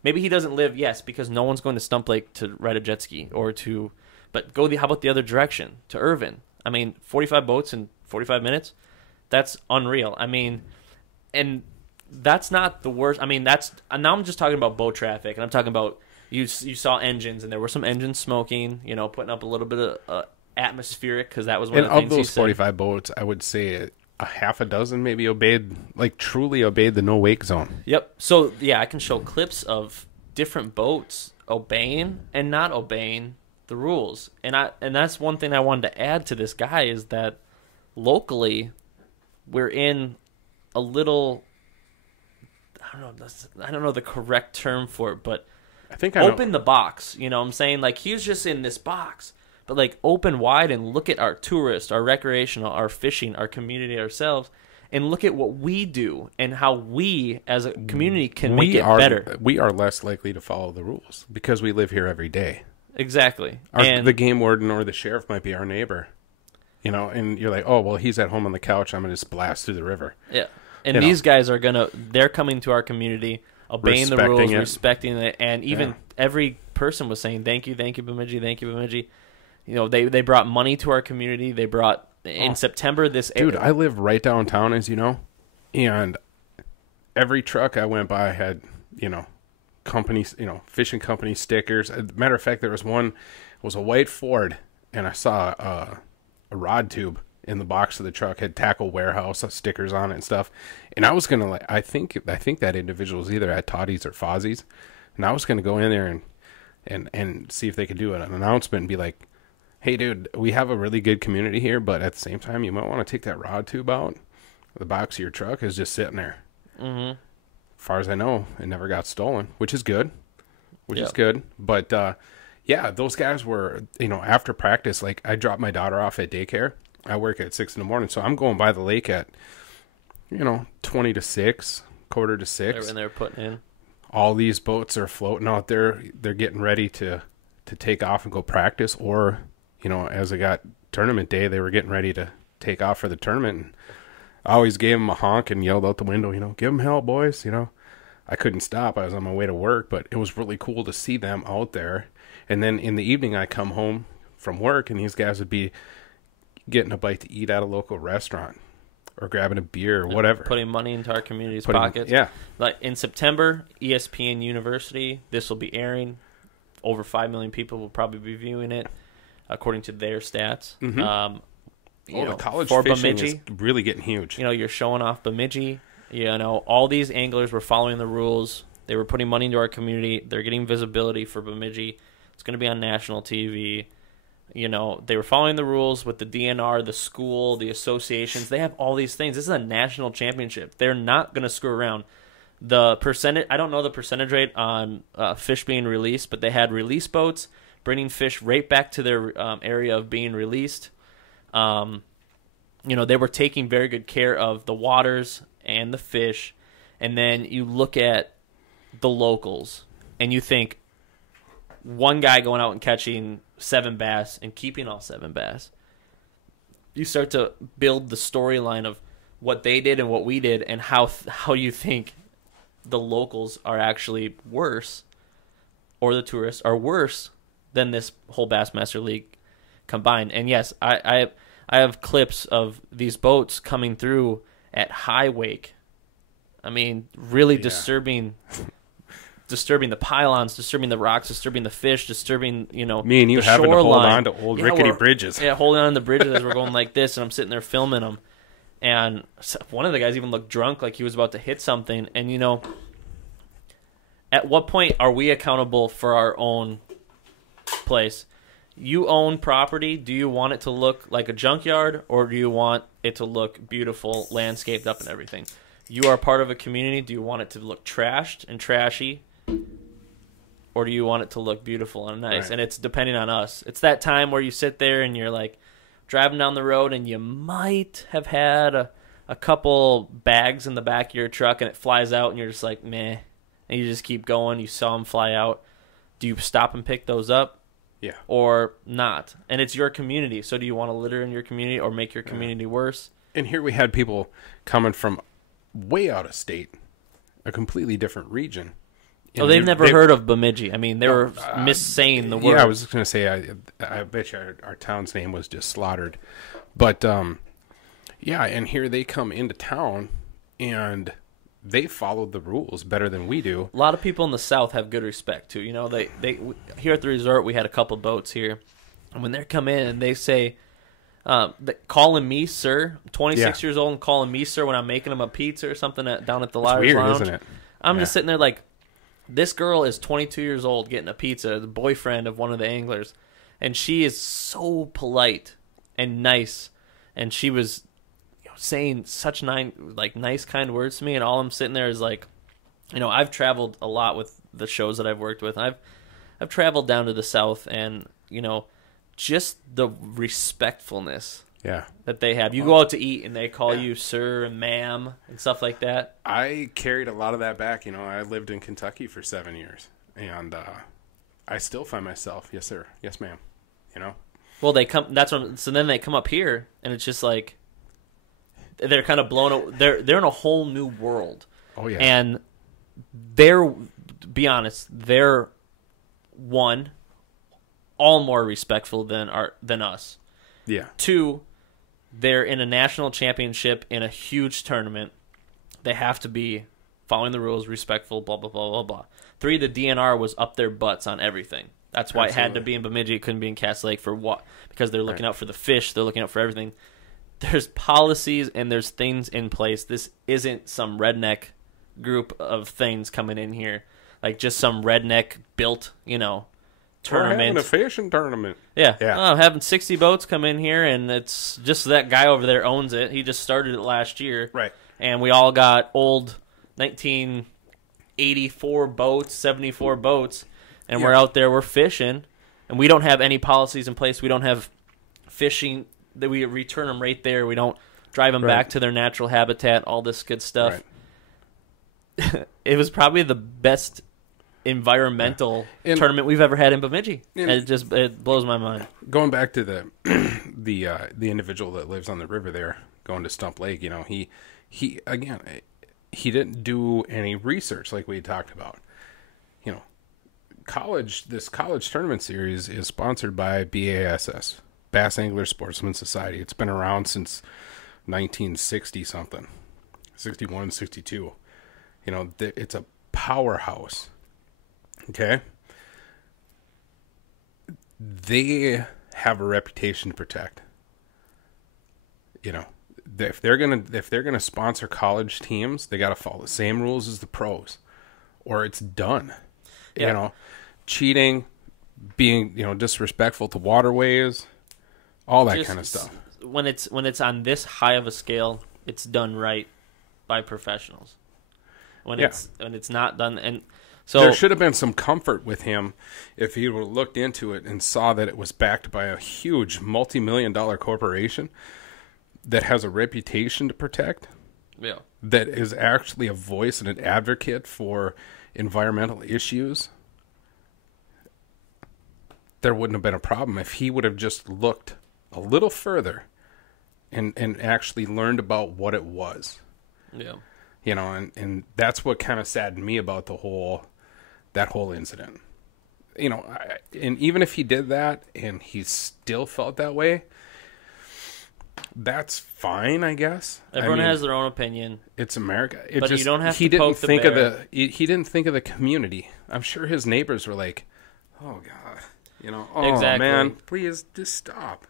Maybe he doesn't live, yes, because no one's going to Stump Lake to ride a jet ski or to, but how about the other direction, to Irvin? I mean, 45 boats in 45 minutes? That's unreal. I mean, and that's not the worst. I mean, now I'm just talking about boat traffic, and I'm talking about you saw engines, and there were some engines smoking, putting up a little bit of atmospheric, because that was one of the things And of those 45 boats, I would say a half a dozen maybe truly obeyed the no wake zone. Yep. So, I can show clips of different boats obeying and not obeying the rules. And that's one thing I wanted to add to this guy is that locally we're in a little, I don't know the correct term for it, but I think I know. Open the box. You know what I'm saying? Like, he was just in this box. But, like, open wide and look at our tourists, our recreational, our fishing, our community ourselves, and look at what we do and how we, as a community, can make it better. We are less likely to follow the rules because we live here every day. Exactly. The game warden or the sheriff might be our neighbor. You know, and you're like, oh, well, he's at home on the couch. I'm going to just blast through the river. Yeah. And these guys are they're coming to our community, obeying the rules, respecting it. And even every person was saying, thank you, Bemidji, thank you, Bemidji. You know, they brought money to our community. They brought, in September, this... Dude, I live right downtown, as you know. And every truck I went by had, companies, fishing company stickers. As a matter of fact, there was one, it was a white Ford, and I saw a rod tube in the box of the truck, had Tackle Warehouse stickers on it and stuff. And I was going to, I think that individual was either at Toddy's or Fozzie's. And I was going to go in there and see if they could do an announcement and be like, hey, dude, we have a really good community here, but at the same time, you might want to take that rod tube out. The box of your truck is just sitting there. Mm-hmm. As far as I know, it never got stolen, which is good. But, those guys were, after practice, like, I dropped my daughter off at daycare. I work at 6 a.m, so I'm going by the lake at, 20 to 6, quarter to 6. When they're putting in. All these boats are floating out there. They're getting ready to take off and go practice, or... as it got tournament day, they were getting ready to take off for the tournament. And I always gave them a honk and yelled out the window, give them help, boys. I couldn't stop. I was on my way to work, but it was really cool to see them out there. And then in the evening, I come home from work, and these guys would be getting a bite to eat at a local restaurant or grabbing a beer or whatever. Putting money into our community's pockets. Yeah. Like in September, ESPN University, this will be airing. Over 5 million people will probably be viewing it, according to their stats. Mm-hmm. The college fishing Bemidji, is really getting huge. You're showing off Bemidji. All these anglers were following the rules. They were putting money into our community. They're getting visibility for Bemidji. It's going to be on national TV. They were following the rules with the DNR, the school, the associations. They have all these things. This is a national championship. They're not going to screw around. The percentage, I don't know the percentage rate on fish being released, but they had release boats bringing fish right back to their area of being released. They were taking very good care of the waters and the fish. And then you look at the locals, and you think one guy going out and catching 7 bass and keeping all 7 bass. You start to build the storyline of what they did and what we did, and how you think the locals are actually worse, or the tourists are worse than this whole Bassmaster League combined. And yes, I have clips of these boats coming through at high wake. I mean, really disturbing the pylons, disturbing the rocks, disturbing the fish, disturbing, me and you the having shoreline. To hold on to old rickety bridges. Yeah, holding on to the bridges as we're going like this, and I'm sitting there filming them. And one of the guys even looked drunk, like he was about to hit something. And, at what point are we accountable for our own place? You own property. Do you want it to look like a junkyard, or do you want it to look beautiful, landscaped up and everything? You are part of a community. Do you want it to look trashed and trashy, or do you want it to look beautiful and nice? Right. And it's depending on us. It's that time where you sit there and you're like driving down the road, and you might have had a couple bags in the back of your truck, and it flies out, and you're just like, meh. And you just keep going. You saw them fly out. Do you stop and pick those up? Yeah. Or not? And it's your community. So do you want to litter in your community or make your community worse? And here we had people coming from way out of state, a completely different region. Oh, they've never heard of Bemidji. I mean, they were missaying the word. Yeah, I was just going to say, I bet you our town's name was just slaughtered. But, and here they come into town, and they followed the rules better than we do. A lot of people in the South have good respect, too. They here at the resort, we had a couple boats here. And when they come in and they say, calling me sir, I'm 26 years old, and calling me sir when I'm making them a pizza or something down at the Liars Lounge. Isn't it? I'm just sitting there like, this girl is 22 years old getting a pizza, the boyfriend of one of the anglers. And she is so polite and nice. And she was saying such nice, kind words to me. And all I'm sitting there is like, I've traveled a lot with the shows that I've worked with. I've traveled down to the South, and just the respectfulness that they have. You go out to eat, and they call you sir and ma'am and stuff like that. I carried a lot of that back. I lived in Kentucky for 7 years, and I still find myself, yes sir, yes ma'am. Well, they come. So then they come up here, and it's just like they're kind of blown. They're in a whole new world. Oh yeah, and to be honest, they're all more respectful than us. Yeah. 2, they're in a national championship in a huge tournament. They have to be following the rules, respectful, blah, blah, blah, blah, blah. 3, the DNR was up their butts on everything. That's why It had to be in Bemidji. It couldn't be in Cass Lake for what? Because they're looking out for the fish. They're looking out for everything. There's policies and there's things in place. This isn't some redneck group of things coming in here. Like just some redneck built, tournament. We're having a fishing tournament. Yeah. Oh, having 60 boats come in here, and it's just that guy over there owns it. He just started it last year. Right. And we all got old 1984 boats, 74 boats, and we're out there, we're fishing, and we don't have any policies in place. We don't have fishing that we return them right there. We don't drive them back to their natural habitat, all this good stuff. Right. It was probably the best environmental tournament we've ever had in Bemidji. It blows my mind. Going back to the the individual that lives on the river there, going to Stump Lake, he didn't do any research like we talked about. This college tournament series is sponsored by BASS, Bass Angler Sportsman Society. It's been around since 1960 something, 61, 62. It's a powerhouse. Okay, they have a reputation to protect. If they're gonna sponsor college teams, they got to follow the same rules as the pros, or it's done. Yeah. Cheating, being disrespectful to waterways, all that kind of stuff. When it's on this high of a scale, it's done right by professionals. When it's not done, and so there should have been some comfort with him if he would have looked into it and saw that it was backed by a huge multi-million-dollar corporation that has a reputation to protect. Yeah. That is actually a voice and an advocate for environmental issues. There wouldn't have been a problem if he would have just looked a little further and actually learned about what it was. Yeah. And that's what kind of saddened me about that whole incident. And even if he did that and he still felt that way, that's fine, I guess. Everyone has their own opinion. It's America. But you don't have to poke the bear. He didn't think of the community. I'm sure his neighbors were like, "Oh God, oh exactly. Man, please just stop."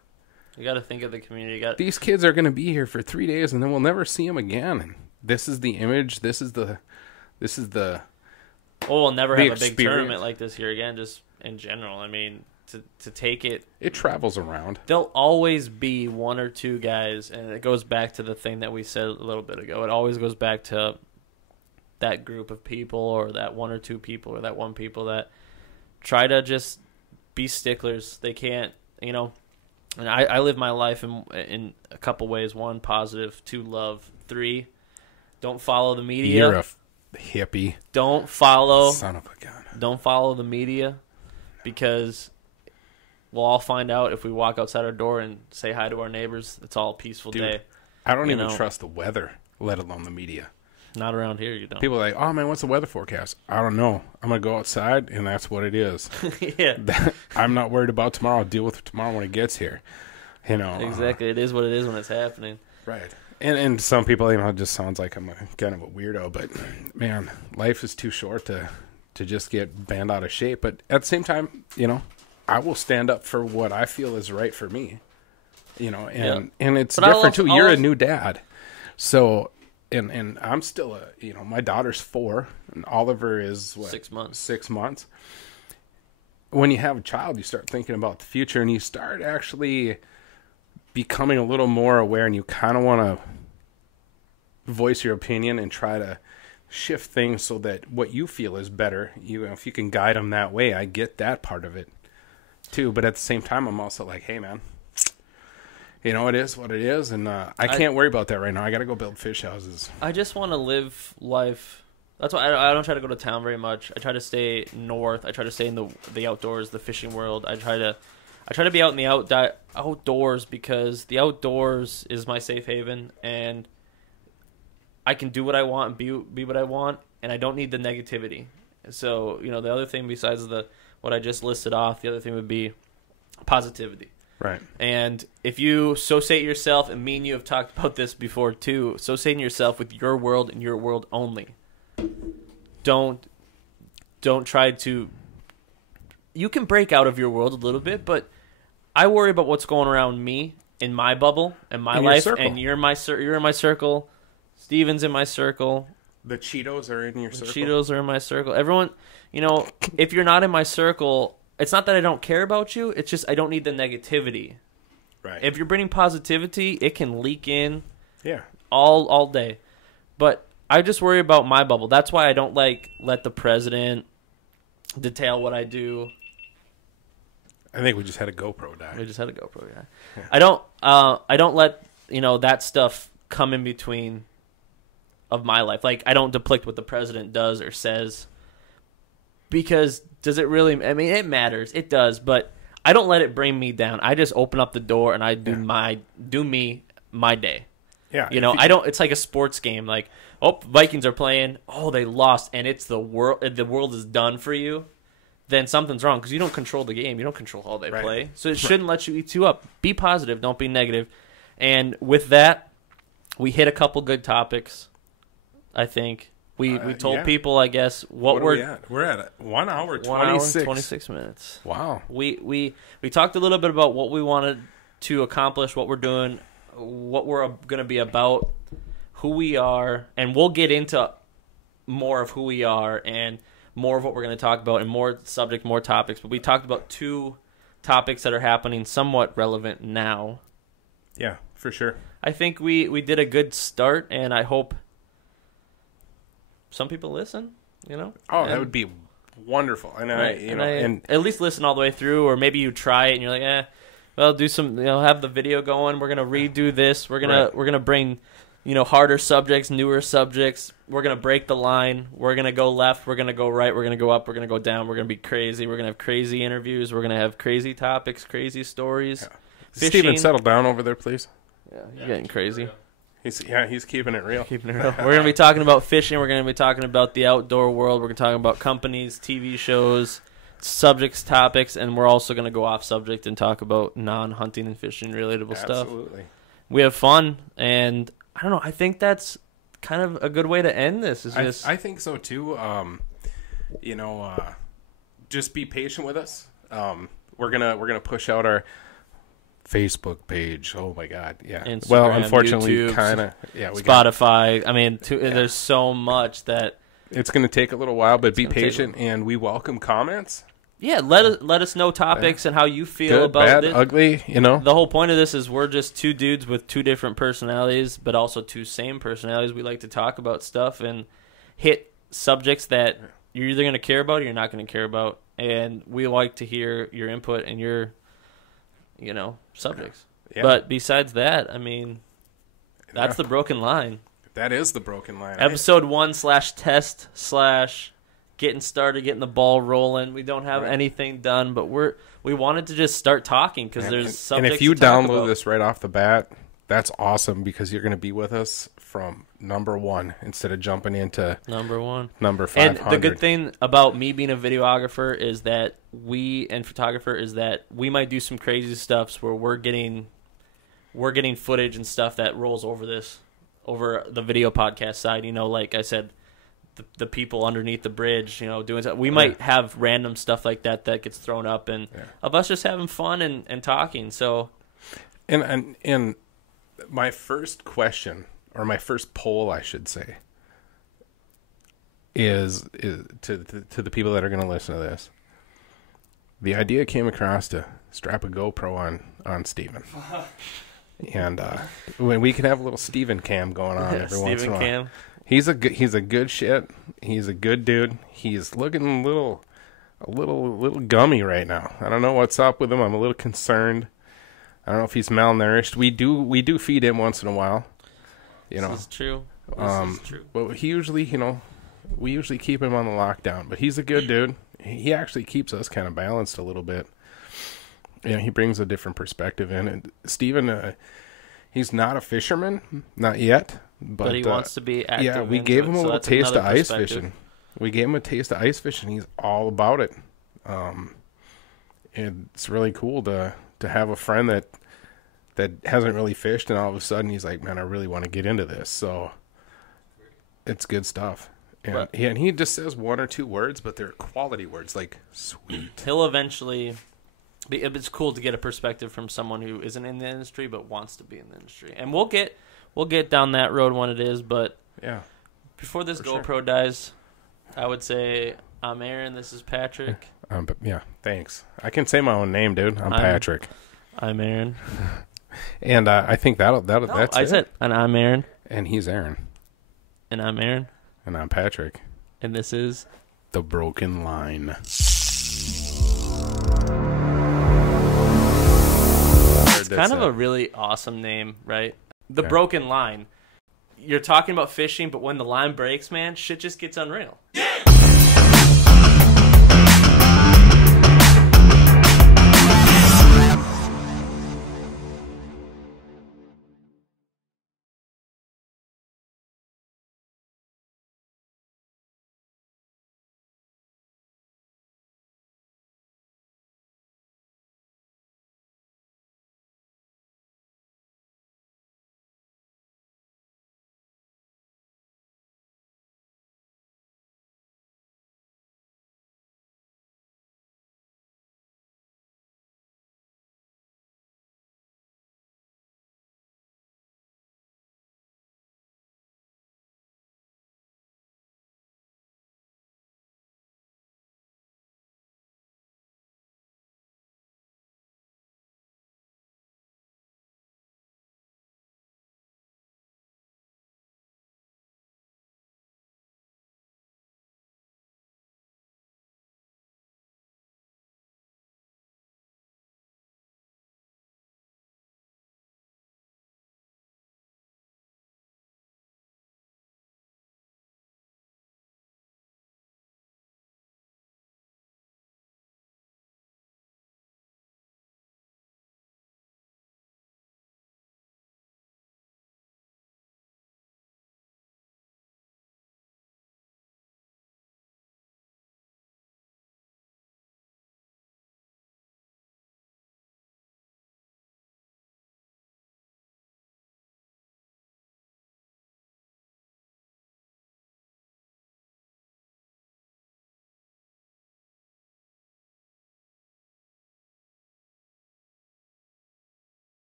You got to think of the community. These kids are going to be here for 3 days, and then we'll never see them again. And this is the image. This is the. Oh, we'll never have a big tournament like this here again. Just in general, I mean, to take it. It travels around. There'll always be one or two guys, and it goes back to the thing that we said a little bit ago. It always goes back to that group of people, or that one or two people, or that one people that try to just be sticklers. They can't, And I live my life in a couple ways. 1, positive. 2, love. 3, don't follow the media. You're a hippie. Don't follow. Son of a gun. Don't follow the media, because we'll all find out if we walk outside our door and say hi to our neighbors. It's all a peaceful day. I don't even trust the weather, let alone the media. Not around here, you don't. People are like, "Oh man, what's the weather forecast?" I don't know. I'm gonna go outside, and that's what it is. Yeah. I'm not worried about tomorrow. I'll deal with it tomorrow when it gets here. Exactly. It is what it is when it's happening. Right. And some people, it just sounds like I'm kind of a weirdo, but man, life is too short to just get bent out of shape. But at the same time, I will stand up for what I feel is right for me. And it's different too. You're a new dad, so. And I'm still my daughter's 4, and Oliver is 6 months. 6 months. When you have a child, you start thinking about the future, and you start actually becoming a little more aware, and you kind of want to voice your opinion and try to shift things so that what you feel is better, if you can guide them that way, I get that part of it too. But at the same time, I'm also like, hey man, it is what it is, and I can't worry about that right now. I got to go build fish houses. I just want to live life. That's why I don't try to go to town very much. I try to stay north. I try to stay in the outdoors, the fishing world. I try to be out in the outdoors because the outdoors is my safe haven, and I can do what I want, be what I want, and I don't need the negativity. So, the other thing besides what I just listed off, the other thing would be positivity. Right. And if you associate yourself, and me and you have talked about this before too, associating yourself with your world and your world only. Don't try to... You can break out of your world a little bit, but I worry about what's going around me in my bubble, in my life, and you're in my circle. Steven's in my circle. The Cheetos are in your circle. Cheetos are in my circle. Everyone, if you're not in my circle, it's not that I don't care about you. It's just I don't need the negativity. Right. If you're bringing positivity, it can leak in. Yeah. All day. But I just worry about my bubble. That's why I don't let the president detail what I do. I think we just had a GoPro die. Yeah. I don't let that stuff come in between of my life. I don't depict what the president does or says, because does it really? I mean, it matters. It does, but I don't let it bring me down. I just open up the door and I do my day. Yeah. I don't. It's like a sports game. Vikings are playing. Oh, they lost, and it's the world. The world is done for you. Then something's wrong because you don't control the game. You don't control how they play. So it shouldn't let you eat you up. Be positive. Don't be negative. And with that, we hit a couple good topics. I think we told people, I guess, what we're at. We're at 1 hour 26 minutes. Wow. We talked a little bit about what we wanted to accomplish, what we're doing, what we're going to be about, who we are, and we'll get into more of who we are and more of what we're going to talk about, and more subject, more topics. But we talked about 2 topics that are happening somewhat relevant now. Yeah, for sure. I think we did a good start, and I hope some people listen, that would be wonderful. And and at least listen all the way through, or maybe you try it and you're like, well, do some, have the video going. We're gonna redo this. We're gonna bring, harder subjects, newer subjects. We're gonna break the line. We're gonna go left. We're gonna go right. We're gonna go up. We're gonna go down. We're gonna be crazy. We're gonna have crazy interviews. We're gonna have crazy topics, crazy stories. Yeah. Steven, settle down over there, please. Yeah, you're getting crazy. He's keeping it real. We're going to be talking about fishing. We're going to be talking about the outdoor world. We're going to talk about companies, TV shows, subjects, topics, and we're also going to go off subject and talk about non-hunting and fishing relatable stuff. Absolutely. We have fun, and I don't know. I think that's kind of a good way to end this. I think so too. Just be patient with us. We're gonna push out our Facebook page. Oh my God, yeah. Instagram, well, unfortunately, YouTube, kind of. Yeah, Spotify. There's so much that it's going to take a little while, but be patient, and we welcome comments. Yeah, let us know topics and how you feel good, about bad, it. Ugly, The whole point of this is we're just 2 dudes with 2 different personalities, but also 2 same personalities. We like to talk about stuff and hit subjects that you're either going to care about or you're not going to care about, and we like to hear your input and your subjects. Yeah. But besides that, that's the broken line. That is the broken line. Episode 1/test/ getting started, getting the ball rolling. We don't have anything done, but we wanted to just start talking because there's subjects. And if you download this right off the bat, that's awesome because you're going to be with us from number 1 instead of jumping into number 500. And the good thing about me being a videographer is that photographer is that we might do some crazy stuff where we're getting footage and stuff that rolls over the video podcast side. Like I said, the people underneath the bridge, doing stuff. We might have random stuff like that gets thrown up, and of us just having fun and talking. So, and my first question, or my first poll, I should say, is to the people that are going to listen to this. The idea came across to strap a GoPro on Steven. And when we can have a little Steven cam going on every once in a while. He's a good shit. He's a good dude. He's looking a little gummy right now. I don't know what's up with him. I'm a little concerned. I don't know if he's malnourished. We do feed him once in a while. You know, This is true. This is true. But he usually, we usually keep him on the lockdown. But he's a good dude. He actually keeps us kind of balanced a little bit. He brings a different perspective in. And Steven, he's not a fisherman, not yet. But he wants to be active. Yeah, we into gave it, him a so little that's taste of another ice perspective. fishing. We gave him a taste of ice fishing. He's all about it. It's really cool to have a friend that hasn't really fished, and all of a sudden he's like, man, I really want to get into this. So it's good stuff. And, and he just says one or two words, but they're quality words, like sweet. He'll eventually. It's cool to get a perspective from someone who isn't in the industry but wants to be in the industry, and we'll get down that road when it is. But Yeah. before this For GoPro sure. dies, I would say I'm Aaron. This is Patrick. But yeah, thanks. I can say my own name, dude. I'm Patrick. I'm Aaron. And I think that's I it. said, and I'm Aaron. And he's Aaron. And I'm Aaron. And I'm Patrick. And this is The Broken Line. It's kind of a really awesome name, right? The Yeah. Broken Line. You're talking about fishing, but when the line breaks, man, shit just gets unreal.